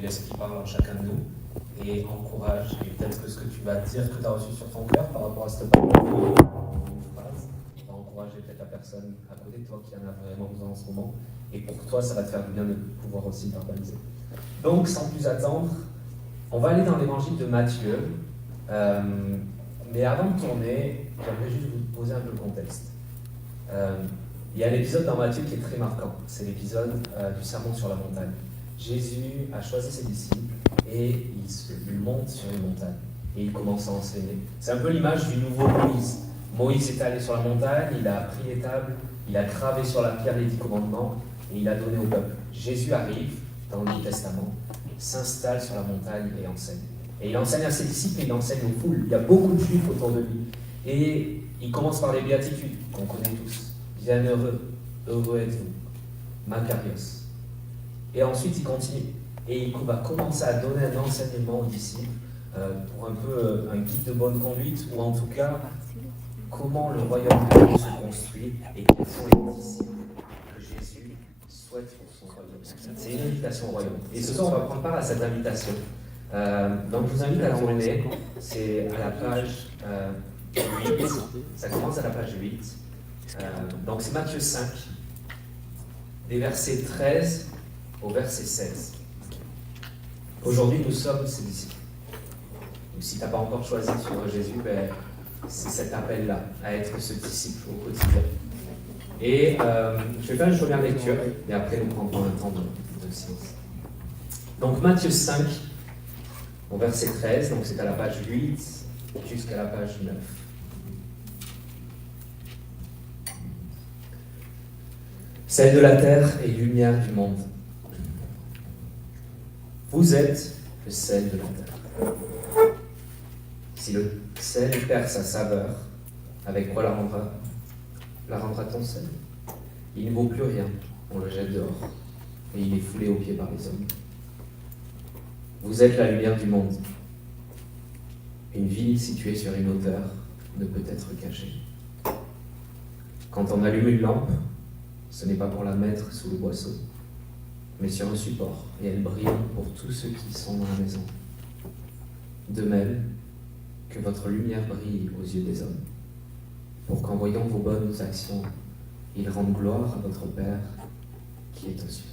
l'Esprit parle en chacun de nous et encourage. Et peut-être que ce que tu vas dire, que tu as reçu sur ton cœur par rapport à cette parole, une phrase, va encourager peut-être la personne à côté de toi qui en a vraiment besoin en ce moment. Et pour toi, ça va te faire du bien de pouvoir aussi verbaliser. Donc, sans plus attendre, on va aller dans l'évangile de Matthieu. Mais avant de tourner, j'aimerais juste vous poser un peu le contexte. Il y a un épisode dans Matthieu qui est très marquant. C'est l'épisode du sermon sur la montagne. Jésus a choisi ses disciples et il monte sur une montagne et il commence à enseigner. C'est un peu l'image du nouveau Moïse. Moïse est allé sur la montagne, il a pris les tables, il a gravé sur la pierre les 10 commandements et il a donné au peuple. Jésus arrive dans le Nouveau Testament, s'installe sur la montagne et enseigne. Et il enseigne à ses disciples et il enseigne aux foules. Il y a beaucoup de juifs autour de lui. Et il commence par les béatitudes, qu'on connaît tous. Bienheureux, heureux êtes-vous. Makarios. Et ensuite, il continue. Et il va commencer à donner un enseignement aux disciples pour un peu un guide de bonne conduite, ou en tout cas, comment le royaume de Dieu se construit et quels sont les disciples que Jésus souhaite pour son royaume. C'est une invitation au royaume. Et ce soir, on va prendre part à cette invitation. Donc, je vous invite à tourner. C'est à la page 8. Ça commence à la page 8. Donc, c'est Matthieu 5, des versets 13 au verset 16. Aujourd'hui, nous sommes ses disciples. Donc, si tu n'as pas encore choisi de suivre Jésus, c'est cet appel-là, à être ce disciple au quotidien. Et je vais faire une première lecture, et après nous prendrons un temps de silence. Donc, Matthieu 5, au verset 13, donc c'est à la page 8 jusqu'à la page 9. Sel de la terre et lumière du monde. Vous êtes le sel de la terre. Si le sel perd sa saveur, avec quoi la rendra-t-on sel? Il ne vaut plus rien, on le jette dehors, et il est foulé aux pieds par les hommes. Vous êtes la lumière du monde. Une ville située sur une hauteur ne peut être cachée. Quand on allume une lampe, ce n'est pas pour la mettre sous le boisseau, mais sur un support, et elle brille pour tous ceux qui sont dans la maison. De même, que votre lumière brille aux yeux des hommes, pour qu'en voyant vos bonnes actions, ils rendent gloire à votre Père qui est aux cieux.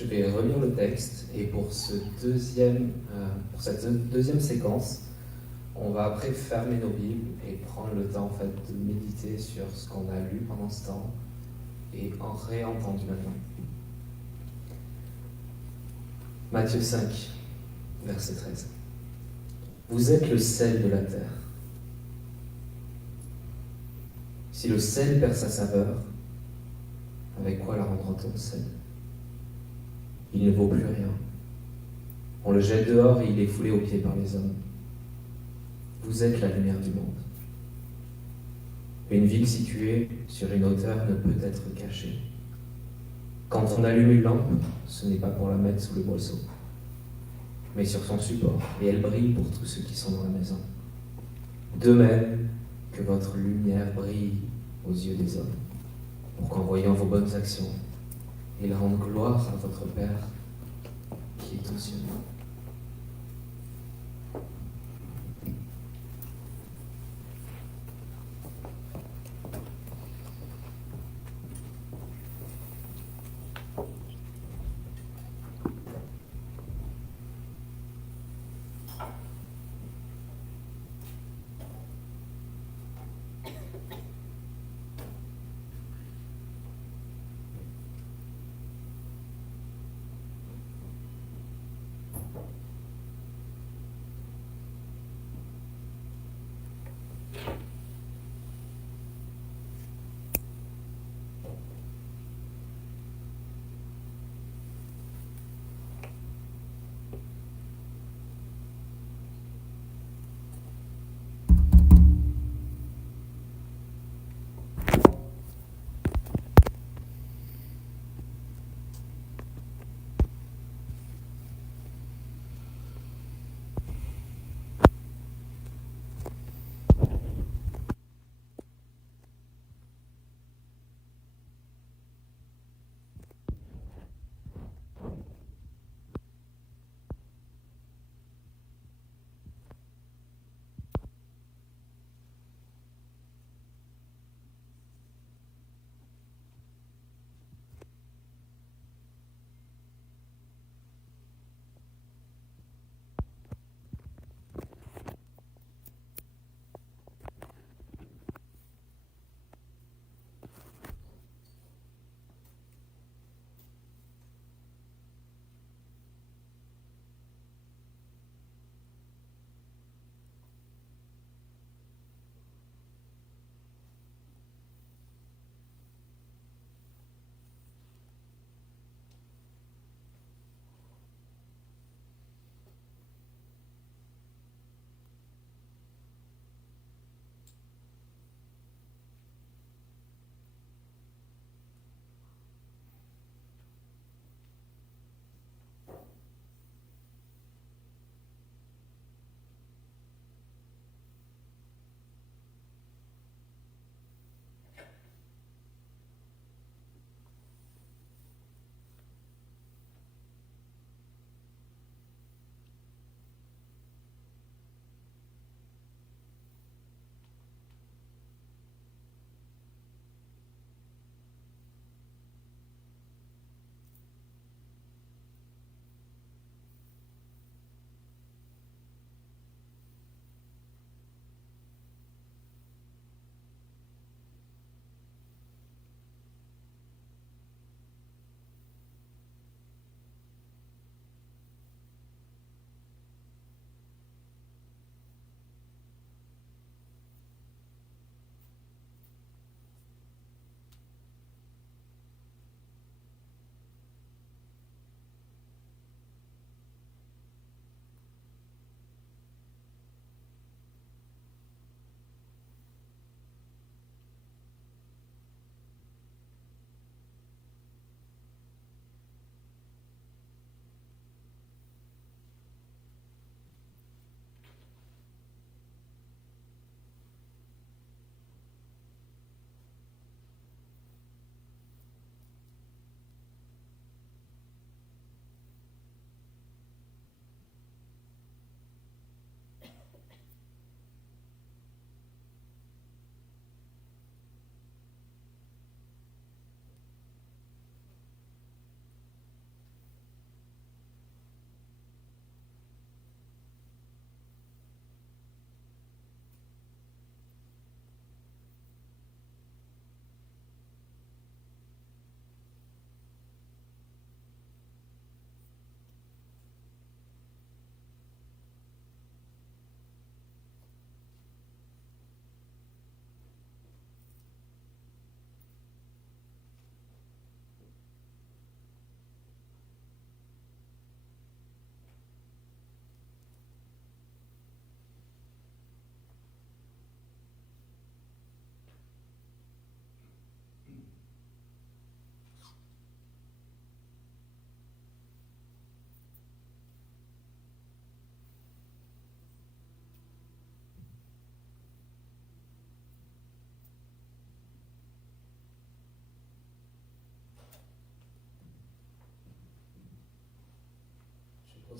Je vais relire le texte et pour cette deuxième séquence, on va après fermer nos Bibles et prendre le temps en fait, de méditer sur ce qu'on a lu pendant ce temps et en réentendu maintenant. Matthieu 5, verset 13. Vous êtes le sel de la terre. Si le sel perd sa saveur, avec quoi la rendra-t-on sel? Il ne vaut plus rien. On le jette dehors et il est foulé aux pieds par les hommes. Vous êtes la lumière du monde. Une ville située sur une hauteur ne peut être cachée. Quand on allume une lampe, ce n'est pas pour la mettre sous le boisseau, mais sur son support, et elle brille pour tous ceux qui sont dans la maison. De même que votre lumière brille aux yeux des hommes, pour qu'en voyant vos bonnes actions, ils rendent gloire à votre Père qui est aux cieux.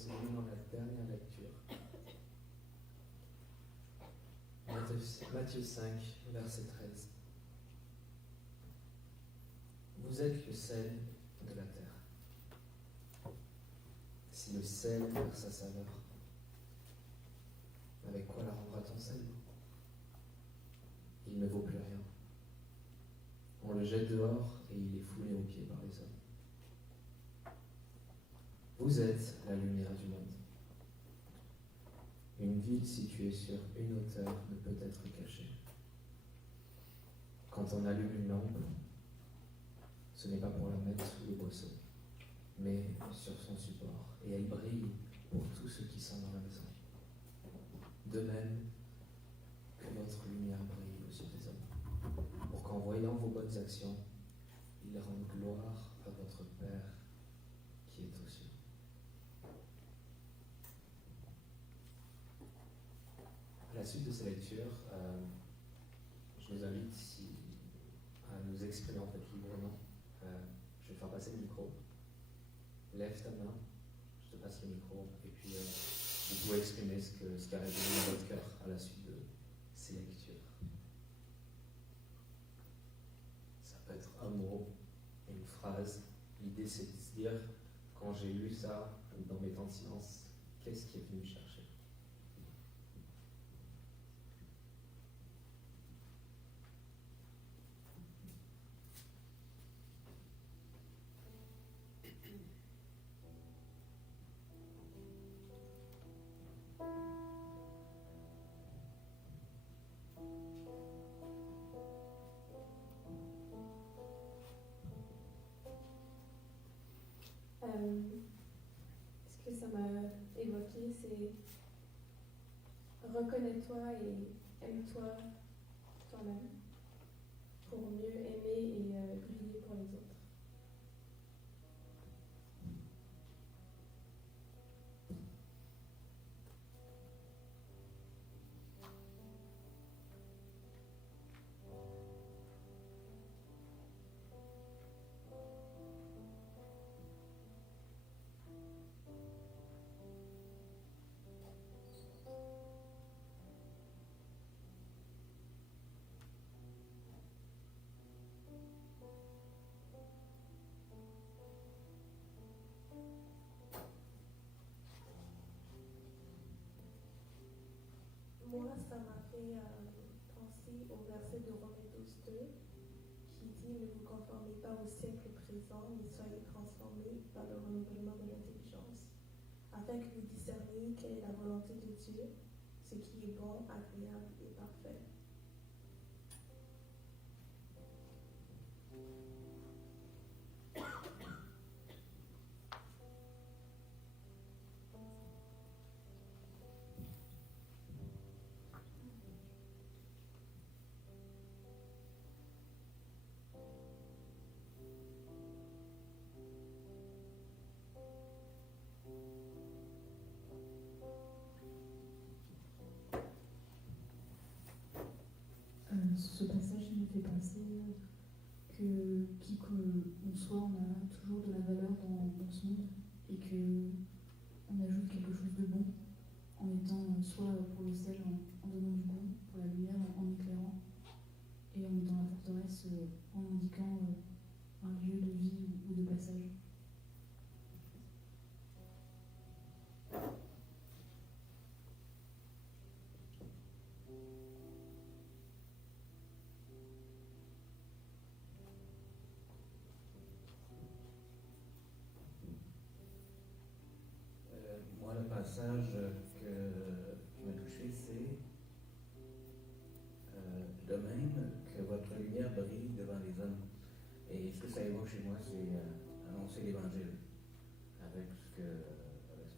continue dans la dernière lecture. Matthieu 5, verset 13. Vous êtes le sel de la terre. Si le sel perd sa saveur, avec quoi la rendra-t-on célèbre? Il ne vaut plus rien. On le jette dehors et il est foulé aux pieds par les hommes. Vous êtes la lumière du monde. Une ville située sur une hauteur ne peut être cachée. Quand on allume une lampe, ce n'est pas pour la mettre sous le boisseau, mais sur son support, et elle brille pour tous ceux qui sont dans la maison. De même que votre lumière brille aux yeux des hommes, pour qu'en voyant vos bonnes actions, ils rendent gloire à votre Père qui est aux cieux. À la suite de ces lectures, je nous invite à nous exprimer en fait librement. Je vais te faire passer le micro. Lève ta main, je te passe le micro, et puis vous pouvez exprimer ce qui a résonné dans votre cœur à la suite de ces lectures. Ça peut être un mot, une phrase. L'idée, c'est de se dire, quand j'ai lu ça dans mes temps de silence, qu'est-ce qui est venu me chercher? Ce que ça m'a évoqué, c'est reconnais-toi et aime-toi toi-même pour mieux aimer et briller pour les autres. Moi, ça m'a fait penser au verset de Romains 12:2 qui dit « Ne vous conformez pas au siècle présent, mais soyez transformés par le renouvellement de l'intelligence, afin que vous discerniez quelle est la volonté de Dieu, ce qui est bon, agréable et parfait. » Ce passage me fait penser que qui qu'on soit, on a toujours de la valeur dans ce monde et qu'on ajoute quelque chose de bon en étant soit pour le sel en donnant du goût, pour la lumière en éclairant, et en étant la forteresse en indiquant un lieu de vie ou de passage. Moi, le passage qui m'a touché, c'est de même que votre lumière brille devant les hommes. Et ce que ça évoque chez moi, c'est annoncer l'évangile avec ce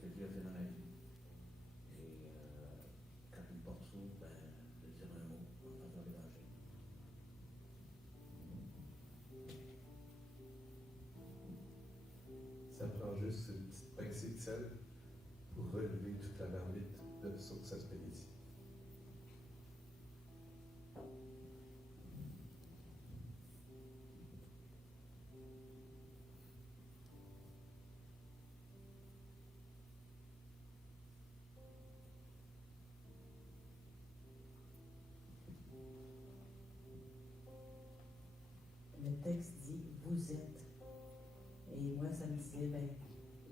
que Dieu a fait dans ma vie. Et quand une porte s'ouvre, de dire un mot en entendant l'évangile. Ça prend juste une petite pincée de sel pour relever toute la marmite de ce que ça se fait ici. texte dit « vous êtes ». Et moi, ça me disait, ben,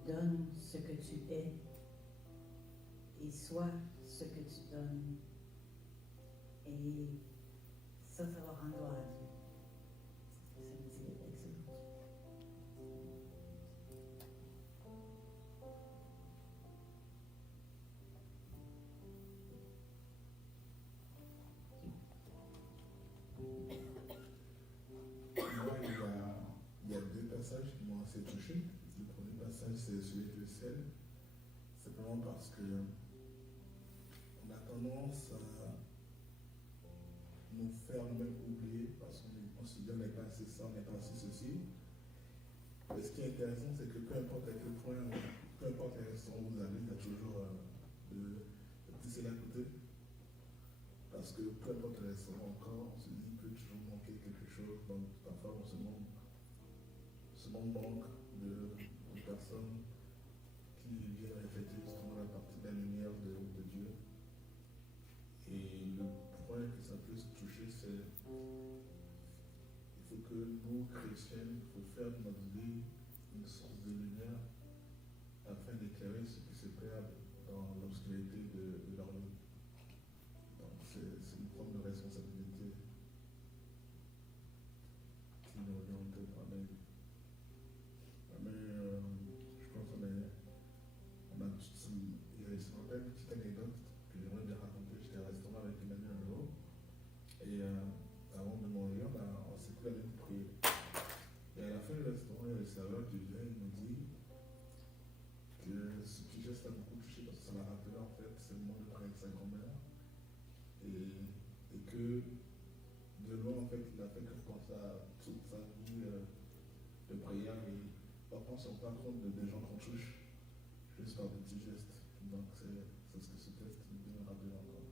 donne ce que tu es et sois ce que tu donnes. Et ça va rendre gloire à Dieu. Ça me dit le texte aujourd'hui. Moi, il y a deux passages qui m'ont assez touché. Le premier passage, c'est celui de sel. Simplement parce que on a tendance à nous faire même oublier, parce qu'on se dit on n'est pas assez ça, on n'est pas assez ceci. Mais ce qui est intéressant, c'est que peu importe à quel point, peu importe quel restaurant vous allez, il y a toujours le petit sel à côté. Parce que peu importe le restaurant encore, on se dit qu'il peut toujours manquer quelque chose. Donc parfois on se manque de personnes qui viennent refléter justement la partie de la lumière de Dieu. Et le point que ça peut se toucher, c'est il faut que nous, chrétiens, il faut faire de notre vie une source de lumière afin d'éclairer ceux qui se perdent dans l'obscurité de leur vie. Donc c'est une forme de responsabilité qui nous revient en tête. Mais je pense qu'on a il y a une petite anecdote que j'aimerais bien raconter. J'étais au restaurant avec Emmanuel un jour et avant de manger, on s'est pris la même prière. Et à la fin du restaurant, il y a le serveur qui vient et nous dit que ce petit geste a beaucoup touché parce que ça m'a rappelé en fait ce moment de prière avec sa grand-mère et que de loin en fait il a fait que penser à toute sa vie de prière et parfois on ne se rend pas compte des gens qu'on touche juste par des petits gestes. Donc c'est ce que ce texte vient me rappeler encore.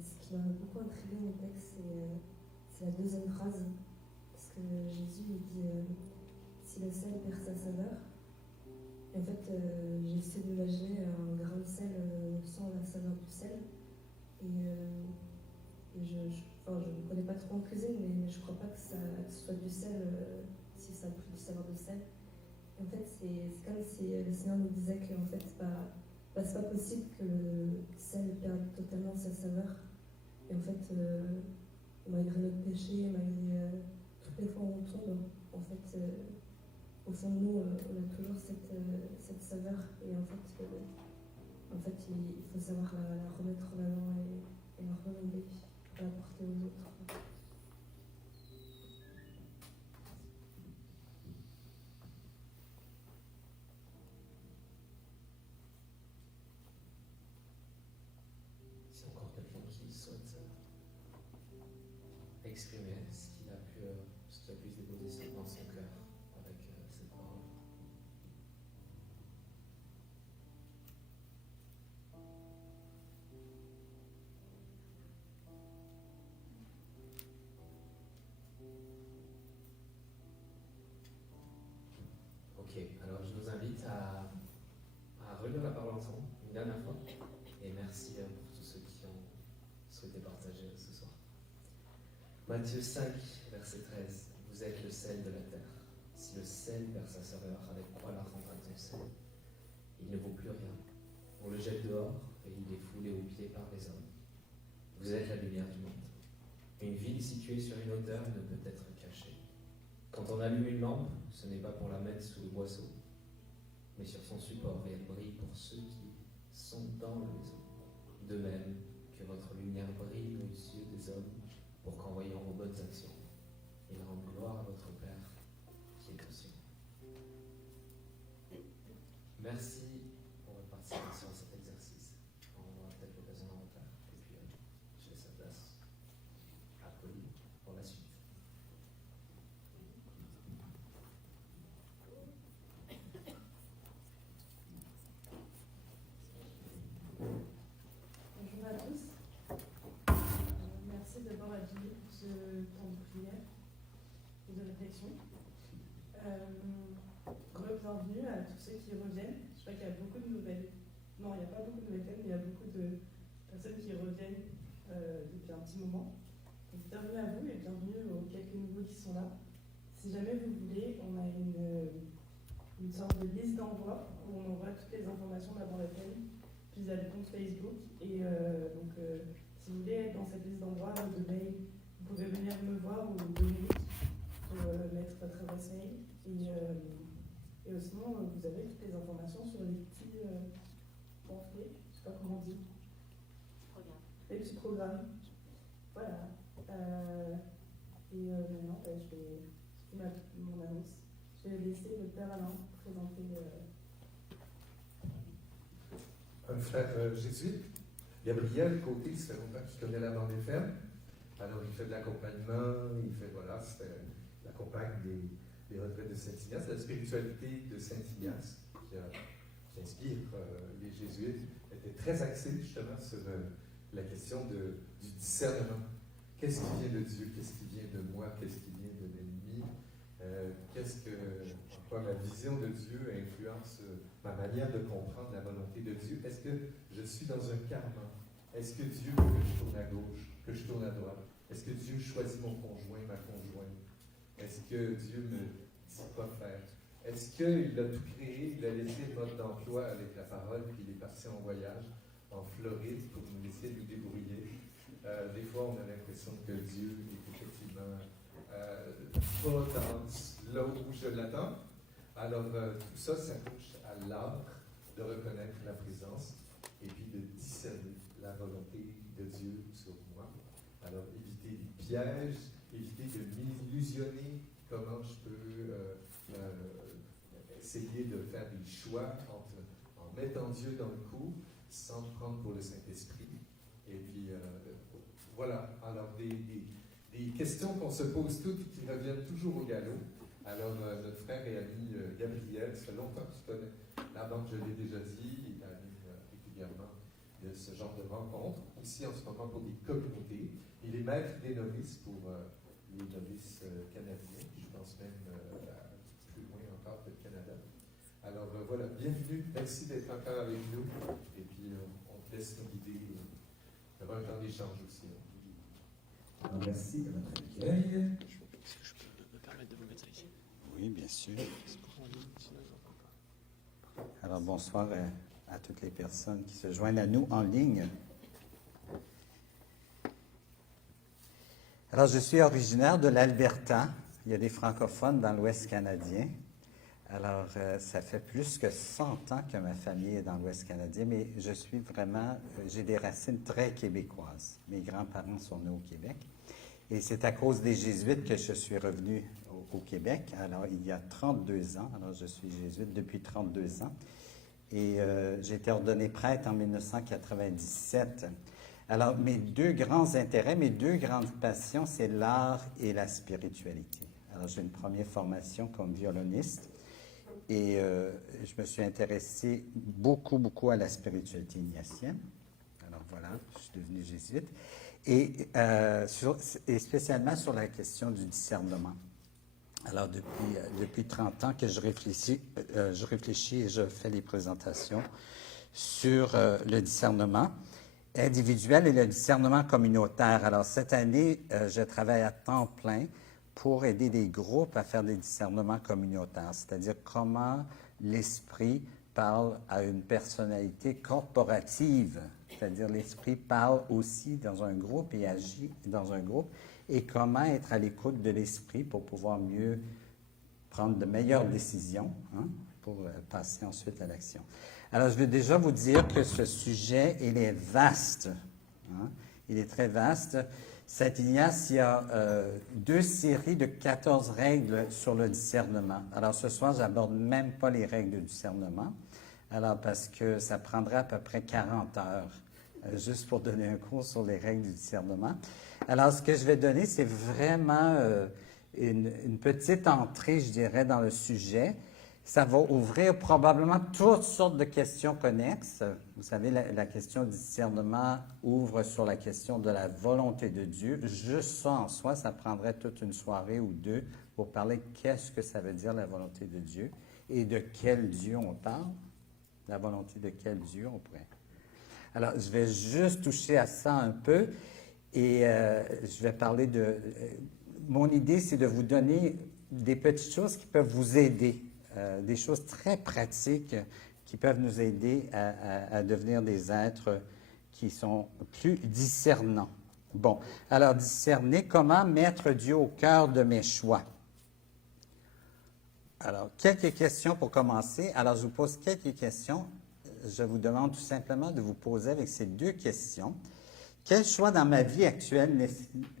Ce qui m'a beaucoup intrigué dans le texte, c'est la deuxième phrase. Parce que Jésus il dit si le sel perd sa saveur. Et en fait, j'ai essayé d'imaginer un grain de sel sans la saveur du sel. Et je ne connais pas trop en cuisine, mais je ne crois pas que ce soit du sel si ça n'a plus de saveur de sel. Et en fait, c'est comme si le Seigneur nous disait que en fait, c'est pas possible que le sel perde totalement sa saveur. Et en fait, malgré notre péché, malgré toutes les fois où on tombe, en fait, au fond de nous, on a toujours cette saveur. Et en fait, il faut savoir la remettre en avant et la renouveler pour la porter aux autres. C'est encore quelqu'un qui souhaite exprimer ce qu'il a pu se déposer dans son cœur avec cette parole. Ok, alors je vous invite à relire la parole ensemble une dernière fois et merci pour tous ceux qui ont souhaité partager ce soir. Matthieu 5, verset 13. Vous êtes le sel de la terre. Si le sel perd sa saveur, avec quoi la rendra-t-on sel? Il ne vaut plus rien. On le jette dehors et il est foulé aux pieds par les hommes. Vous êtes la lumière du monde. Une ville située sur une hauteur ne peut être cachée. Quand on allume une lampe, ce n'est pas pour la mettre sous le boisseau, mais sur son support, et elle brille pour ceux qui sont dans la maison. De même que votre lumière brille aux yeux des hommes, pour qu'en voyant vos bonnes actions, ils rendent gloire à votre Père qui est aux cieux. Merci pour votre participation à cet exercice. On aura peut-être l'occasion d'en refaire. Et puis, je laisse la place à Pauline pour la suite. Bonjour à tous. Merci d'abord à Julie pour ce temps de prière et de réflexion. ceux qui reviennent. Je sais pas qu'il y a beaucoup de nouvelles. Non, il n'y a pas beaucoup de nouvelles thèmes, mais il y a beaucoup de personnes qui reviennent depuis un petit moment. Donc, bienvenue à vous et bienvenue aux quelques nouveaux qui sont là. Si jamais vous voulez, on a une sorte de liste d'envoi où on envoie toutes les informations d'avant le thème. Puis il y a le compte Facebook. Et si vous voulez être dans cette liste d'envoi de mail, vous pouvez venir me voir ou donner pour mettre votre adresse mail. Et sinon, vous avez toutes les informations sur les petits pamphlets, je ne sais pas comment on dit. Les petits programmes. Voilà. Maintenant, je vais mon annonce. Je vais laisser le Père Alain présenter. Un frère jésuite, Gabriel Côté, ça fait longtemps qu'il connaît la bande des fermes. Alors, il fait de l'accompagnement, il accompagne des retraites de Saint-Ignace, la spiritualité de Saint-Ignace, qui inspire les jésuites, était très axée justement sur la question du discernement. Qu'est-ce qui vient de Dieu? Qu'est-ce qui vient de moi? Qu'est-ce qui vient de l'ennemi? En quoi ma vision de Dieu influence ma manière de comprendre la volonté de Dieu? Est-ce que je suis dans un karma? Est-ce que Dieu veut que je tourne à gauche, que je tourne à droite? Est-ce que Dieu choisit mon conjoint, ma conjointe? Est-ce que Dieu me dit quoi faire? Est-ce qu'il a tout créé, il a laissé le mode d'emploi avec la parole, puis il est parti en voyage en Floride pour nous laisser nous débrouiller? Des fois, on a l'impression que Dieu est effectivement pas là où je l'attends. Alors, tout ça, ça touche à l'art de reconnaître la présence et puis de discerner la volonté de Dieu sur moi. Alors, éviter les pièges, éviter de m'illusionner, comment je peux essayer de faire des choix en mettant Dieu dans le coup, sans me prendre pour le Saint-Esprit. Et puis, voilà. Alors, des questions qu'on se pose toutes et qui reviennent toujours au galop. Alors, notre frère et ami Gabriel, ça fait longtemps que tu connais la banque, je l'ai déjà dit, il arrive régulièrement de ce genre de rencontres, ici en ce moment pour des communautés. Il est maître des novices pour les novices canadiens, je pense même plus loin encore que le Canada. Alors voilà, bienvenue, merci d'être encore avec nous, et puis on te laisse nous guider. Il y aura un temps d'échange aussi. Alors, merci de votre accueil. Est-ce que je peux me permettre de vous mettre ça ici? Oui, bien sûr. Alors, bonsoir à toutes les personnes qui se joignent à nous en ligne. Alors, je suis originaire de l'Alberta. Il y a des francophones dans l'Ouest canadien. Alors, ça fait plus que 100 ans que ma famille est dans l'Ouest canadien, mais je suis vraiment, j'ai des racines très québécoises. Mes grands-parents sont nés au Québec. Et c'est à cause des jésuites que je suis revenu au Québec. Alors, il y a 32 ans. Alors, je suis jésuite depuis 32 ans. Et j'ai été ordonné prêtre en 1997. Alors, mes deux grands intérêts, mes deux grandes passions, c'est l'art et la spiritualité. Alors, j'ai une première formation comme violoniste et je me suis intéressé beaucoup à la spiritualité ignatienne. Alors, voilà, je suis devenu jésuite. Et spécialement sur la question du discernement. Alors, depuis 30 ans que je réfléchis et je fais les présentations sur le discernement individuel et le discernement communautaire. Alors, cette année, je travaille à temps plein pour aider des groupes à faire des discernements communautaires, c'est-à-dire comment l'esprit parle à une personnalité corporative, c'est-à-dire l'esprit parle aussi dans un groupe et agit dans un groupe, et comment être à l'écoute de l'esprit pour pouvoir mieux prendre de meilleures décisions, pour passer ensuite à l'action. Alors, je veux déjà vous dire que ce sujet, il est vaste. Il est très vaste. Saint-Ignace, il y a 2 séries de 14 règles sur le discernement. Alors, ce soir, je n'aborde même pas les règles de discernement, alors parce que ça prendrait à peu près 40 heures, juste pour donner un cours sur les règles du discernement. Alors, ce que je vais donner, c'est vraiment une petite entrée, je dirais, dans le sujet. Ça va ouvrir probablement toutes sortes de questions connexes. Vous savez, la question du discernement ouvre sur la question de la volonté de Dieu. Juste ça en soi, ça prendrait toute une soirée ou deux pour parler qu'est-ce que ça veut dire la volonté de Dieu et de quel Dieu on parle. La volonté de quel Dieu on pourrait. Alors, je vais juste toucher à ça un peu et je vais parler de... mon idée, c'est de vous donner des petites choses qui peuvent vous aider, des choses très pratiques qui peuvent nous aider à devenir des êtres qui sont plus discernants. Bon, alors discerner, comment mettre Dieu au cœur de mes choix? Alors, quelques questions pour commencer. Alors, je vous pose quelques questions. Je vous demande tout simplement de vous poser avec ces deux questions. Quel choix dans ma vie actuelle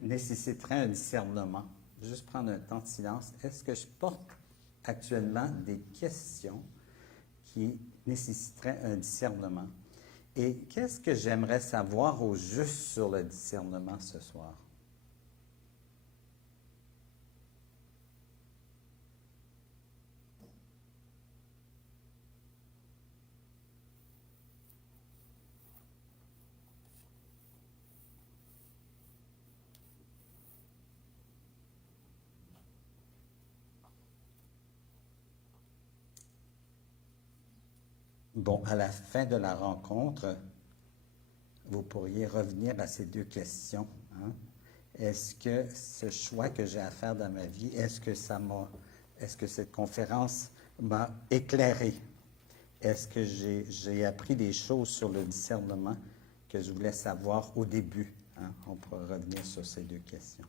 nécessiterait un discernement? Juste prendre un temps de silence. Est-ce que je porte actuellement des questions qui nécessiteraient un discernement? Et qu'est-ce que j'aimerais savoir au juste sur le discernement ce soir? Bon, à la fin de la rencontre, vous pourriez revenir à ces deux questions. Hein? Est-ce que ce choix que j'ai à faire dans ma vie, est-ce que cette conférence m'a éclairé? Est-ce que j'ai appris des choses sur le discernement que je voulais savoir au début? Hein? On pourra revenir sur ces deux questions.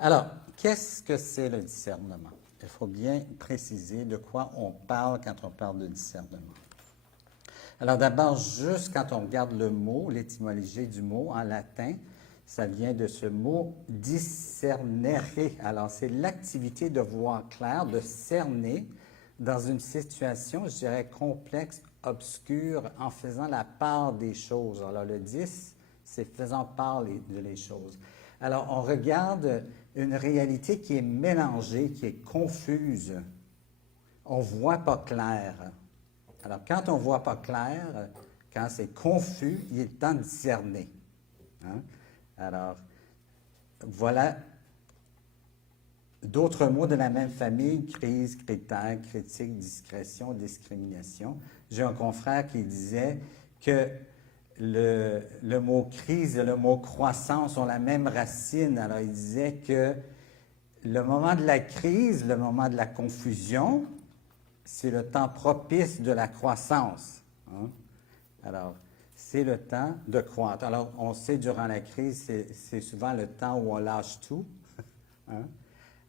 Alors, qu'est-ce que c'est le discernement? Il faut bien préciser de quoi on parle quand on parle de discernement. Alors d'abord, juste quand on regarde le mot, l'étymologie du mot en latin, ça vient de ce mot « discernere ». Alors c'est l'activité de voir clair, de cerner dans une situation, je dirais, complexe, obscure, en faisant la part des choses. Alors le « dis », c'est faisant part des choses. Alors on regarde une réalité qui est mélangée, qui est confuse. On ne voit pas clair. Alors, quand on ne voit pas clair, quand c'est confus, il est temps de discerner. Hein? Alors, voilà d'autres mots de la même famille, crise, critère, critique, discrétion, discrimination. J'ai un confrère qui disait que le mot crise et le mot croissance ont la même racine. Alors, il disait que le moment de la crise, le moment de la confusion, c'est le temps propice de la croissance. Hein? Alors, c'est le temps de croître. Alors, on sait, durant la crise, c'est souvent le temps où on lâche tout. Hein?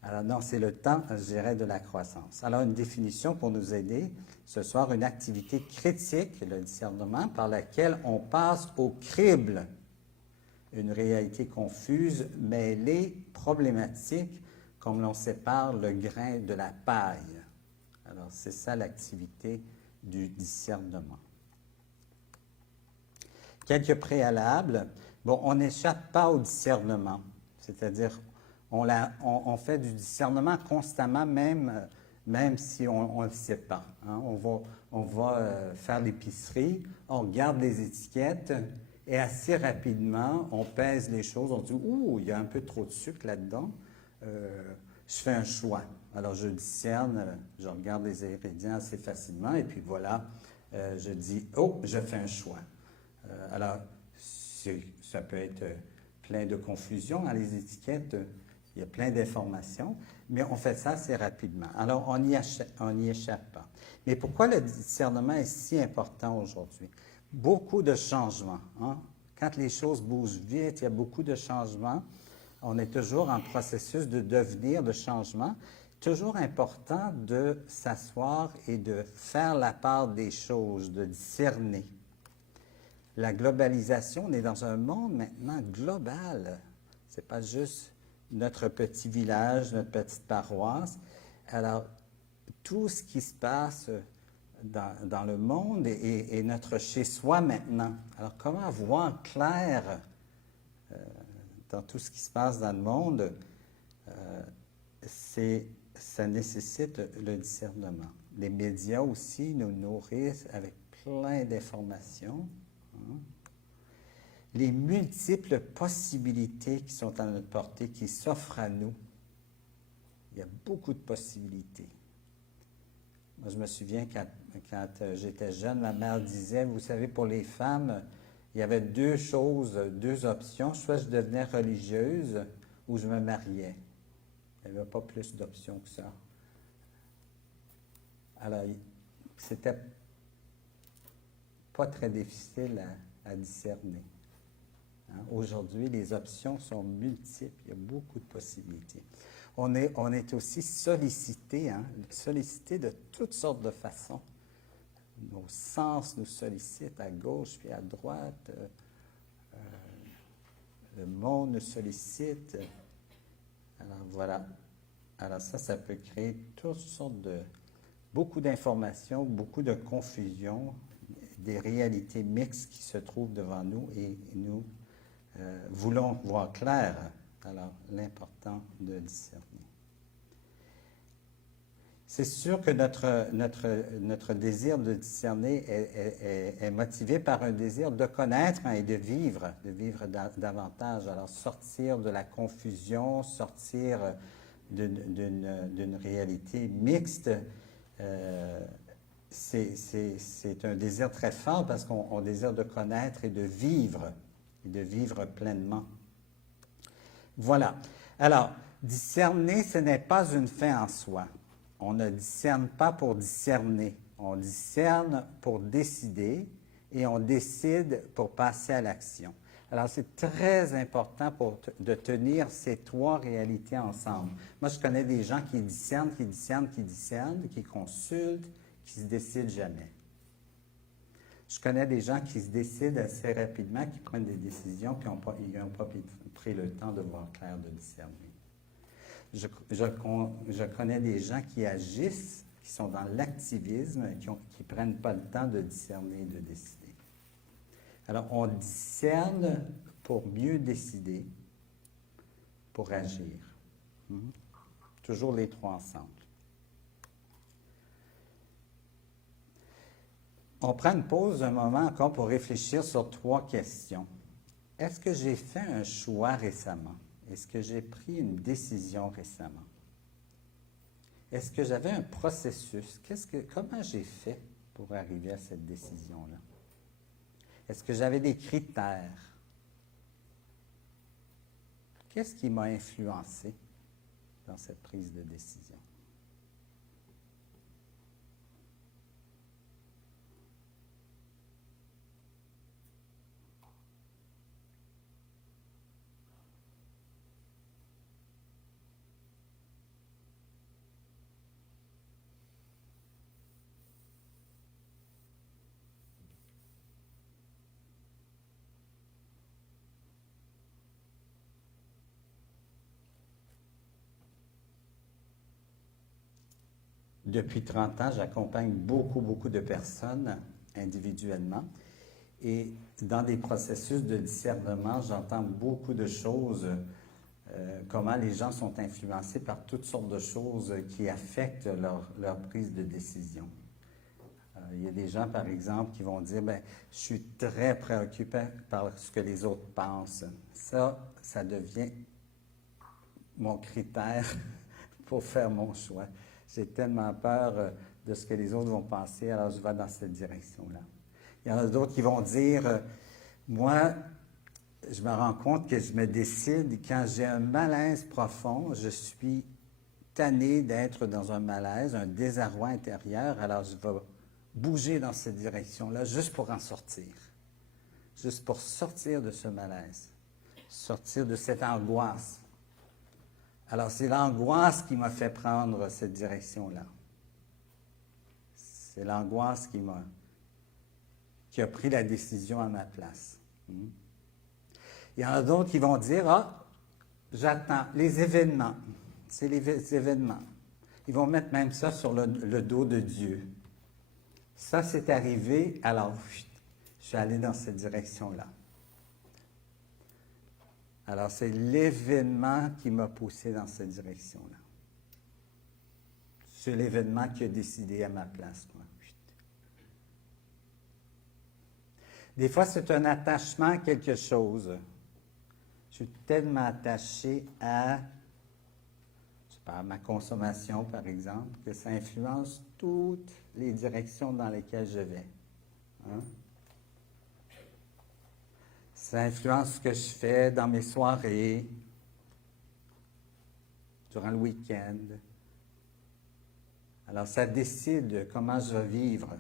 Alors, non, c'est le temps, je dirais, de la croissance. Alors, une définition pour nous aider ce soir, une activité critique, le discernement, par laquelle on passe au crible une réalité confuse, mêlée, problématique, comme l'on sépare le grain de la paille. Alors, c'est ça l'activité du discernement. Quelques préalables. Bon, on n'échappe pas au discernement, c'est-à-dire on fait du discernement constamment, même si on ne le sait pas. Hein. On va faire l'épicerie, on regarde les étiquettes et assez rapidement, on pèse les choses, on dit « Ouh, il y a un peu trop de sucre là-dedans. Je fais un choix. » Alors, je discerne, je regarde les ingrédients assez facilement et puis voilà, je dis « Oh, je fais un choix. » Alors, ça peut être plein de confusion dans les étiquettes. Il y a plein d'informations, mais on fait ça assez rapidement. Alors, on n'y échappe pas. Mais pourquoi le discernement est si important aujourd'hui? Beaucoup de changements. Hein? Quand les choses bougent vite, il y a beaucoup de changements. On est toujours en processus de devenir, de changement. Toujours important de s'asseoir et de faire la part des choses, de discerner. La globalisation, on est dans un monde maintenant global. Ce n'est pas juste notre petit village, notre petite paroisse. Alors, tout ce qui se passe dans le monde est notre chez-soi maintenant. Alors, comment voir clair dans tout ce qui se passe dans le monde? C'est ça nécessite le discernement. Les médias aussi nous nourrissent avec plein d'informations. Hein. Les multiples possibilités qui sont à notre portée, qui s'offrent à nous. Il y a beaucoup de possibilités. Moi, je me souviens quand j'étais jeune, ma mère disait, vous savez, pour les femmes, il y avait deux choses, deux options. Soit je devenais religieuse ou je me mariais. Il n'y avait pas plus d'options que ça. Alors, c'était pas très difficile à discerner. Hein? Aujourd'hui, les options sont multiples. Il y a beaucoup de possibilités. On est aussi sollicité, hein? Sollicité de toutes sortes de façons. Nos sens nous sollicitent à gauche puis à droite. Le monde nous sollicite. Alors voilà. Alors ça peut créer toutes sortes de... beaucoup d'informations, beaucoup de confusion, des réalités mixtes qui se trouvent devant nous et nous voulons voir clair. Alors, l'important de discerner. C'est sûr que notre désir de discerner est motivé par un désir de connaître et de vivre davantage. Alors, sortir de la confusion, sortir d'une réalité mixte, c'est un désir très fort parce qu'on désire de connaître et de vivre pleinement. Voilà. Alors, discerner, ce n'est pas une fin en soi. On ne discerne pas pour discerner. On discerne pour décider et on décide pour passer à l'action. Alors, c'est très important de tenir ces trois réalités ensemble. Moi, je connais des gens qui discernent, qui consultent, qui ne se décident jamais. Je connais des gens qui se décident assez rapidement, qui prennent des décisions, puis ils n'ont pas pris le temps de voir clair, de discerner. Je connais des gens qui agissent, qui sont dans l'activisme, qui ne prennent pas le temps de discerner et de décider. Alors, on discerne pour mieux décider, pour agir. Toujours les trois ensemble. On prend une pause un moment encore pour réfléchir sur trois questions. Est-ce que j'ai fait un choix récemment? Est-ce que j'ai pris une décision récemment? Est-ce que j'avais un processus? Comment j'ai fait pour arriver à cette décision-là? Est-ce que j'avais des critères? Qu'est-ce qui m'a influencé dans cette prise de décision? Depuis 30 ans, j'accompagne beaucoup de personnes individuellement. Et dans des processus de discernement, j'entends beaucoup de choses, comment les gens sont influencés par toutes sortes de choses qui affectent leur prise de décision. Il y a des gens, par exemple, qui vont dire, je suis très préoccupé par ce que les autres pensent. Ça devient mon critère pour faire mon choix. J'ai tellement peur de ce que les autres vont penser, alors je vais dans cette direction-là. Il y en a d'autres qui vont dire, moi, je me rends compte que je me décide quand j'ai un malaise profond, je suis tanné d'être dans un malaise, un désarroi intérieur, alors je vais bouger dans cette direction-là juste pour en sortir, juste pour sortir de ce malaise, sortir de cette angoisse. Alors, c'est l'angoisse qui m'a fait prendre cette direction-là. C'est l'angoisse qui a pris la décision à ma place. Il y en a d'autres qui vont dire, j'attends les événements. C'est les événements. Ils vont mettre même ça sur le dos de Dieu. Ça, c'est arrivé, alors je suis allé dans cette direction-là. Alors, c'est l'événement qui m'a poussé dans cette direction-là. sur l'événement qui a décidé à ma place. Quoi. Des fois, c'est un attachement à quelque chose. Je suis tellement attaché à, je sais pas, à ma consommation, par exemple, que ça influence toutes les directions dans lesquelles je vais. Hein? Ça influence ce que je fais dans mes soirées, durant le week-end. Alors, ça décide comment je vais vivre.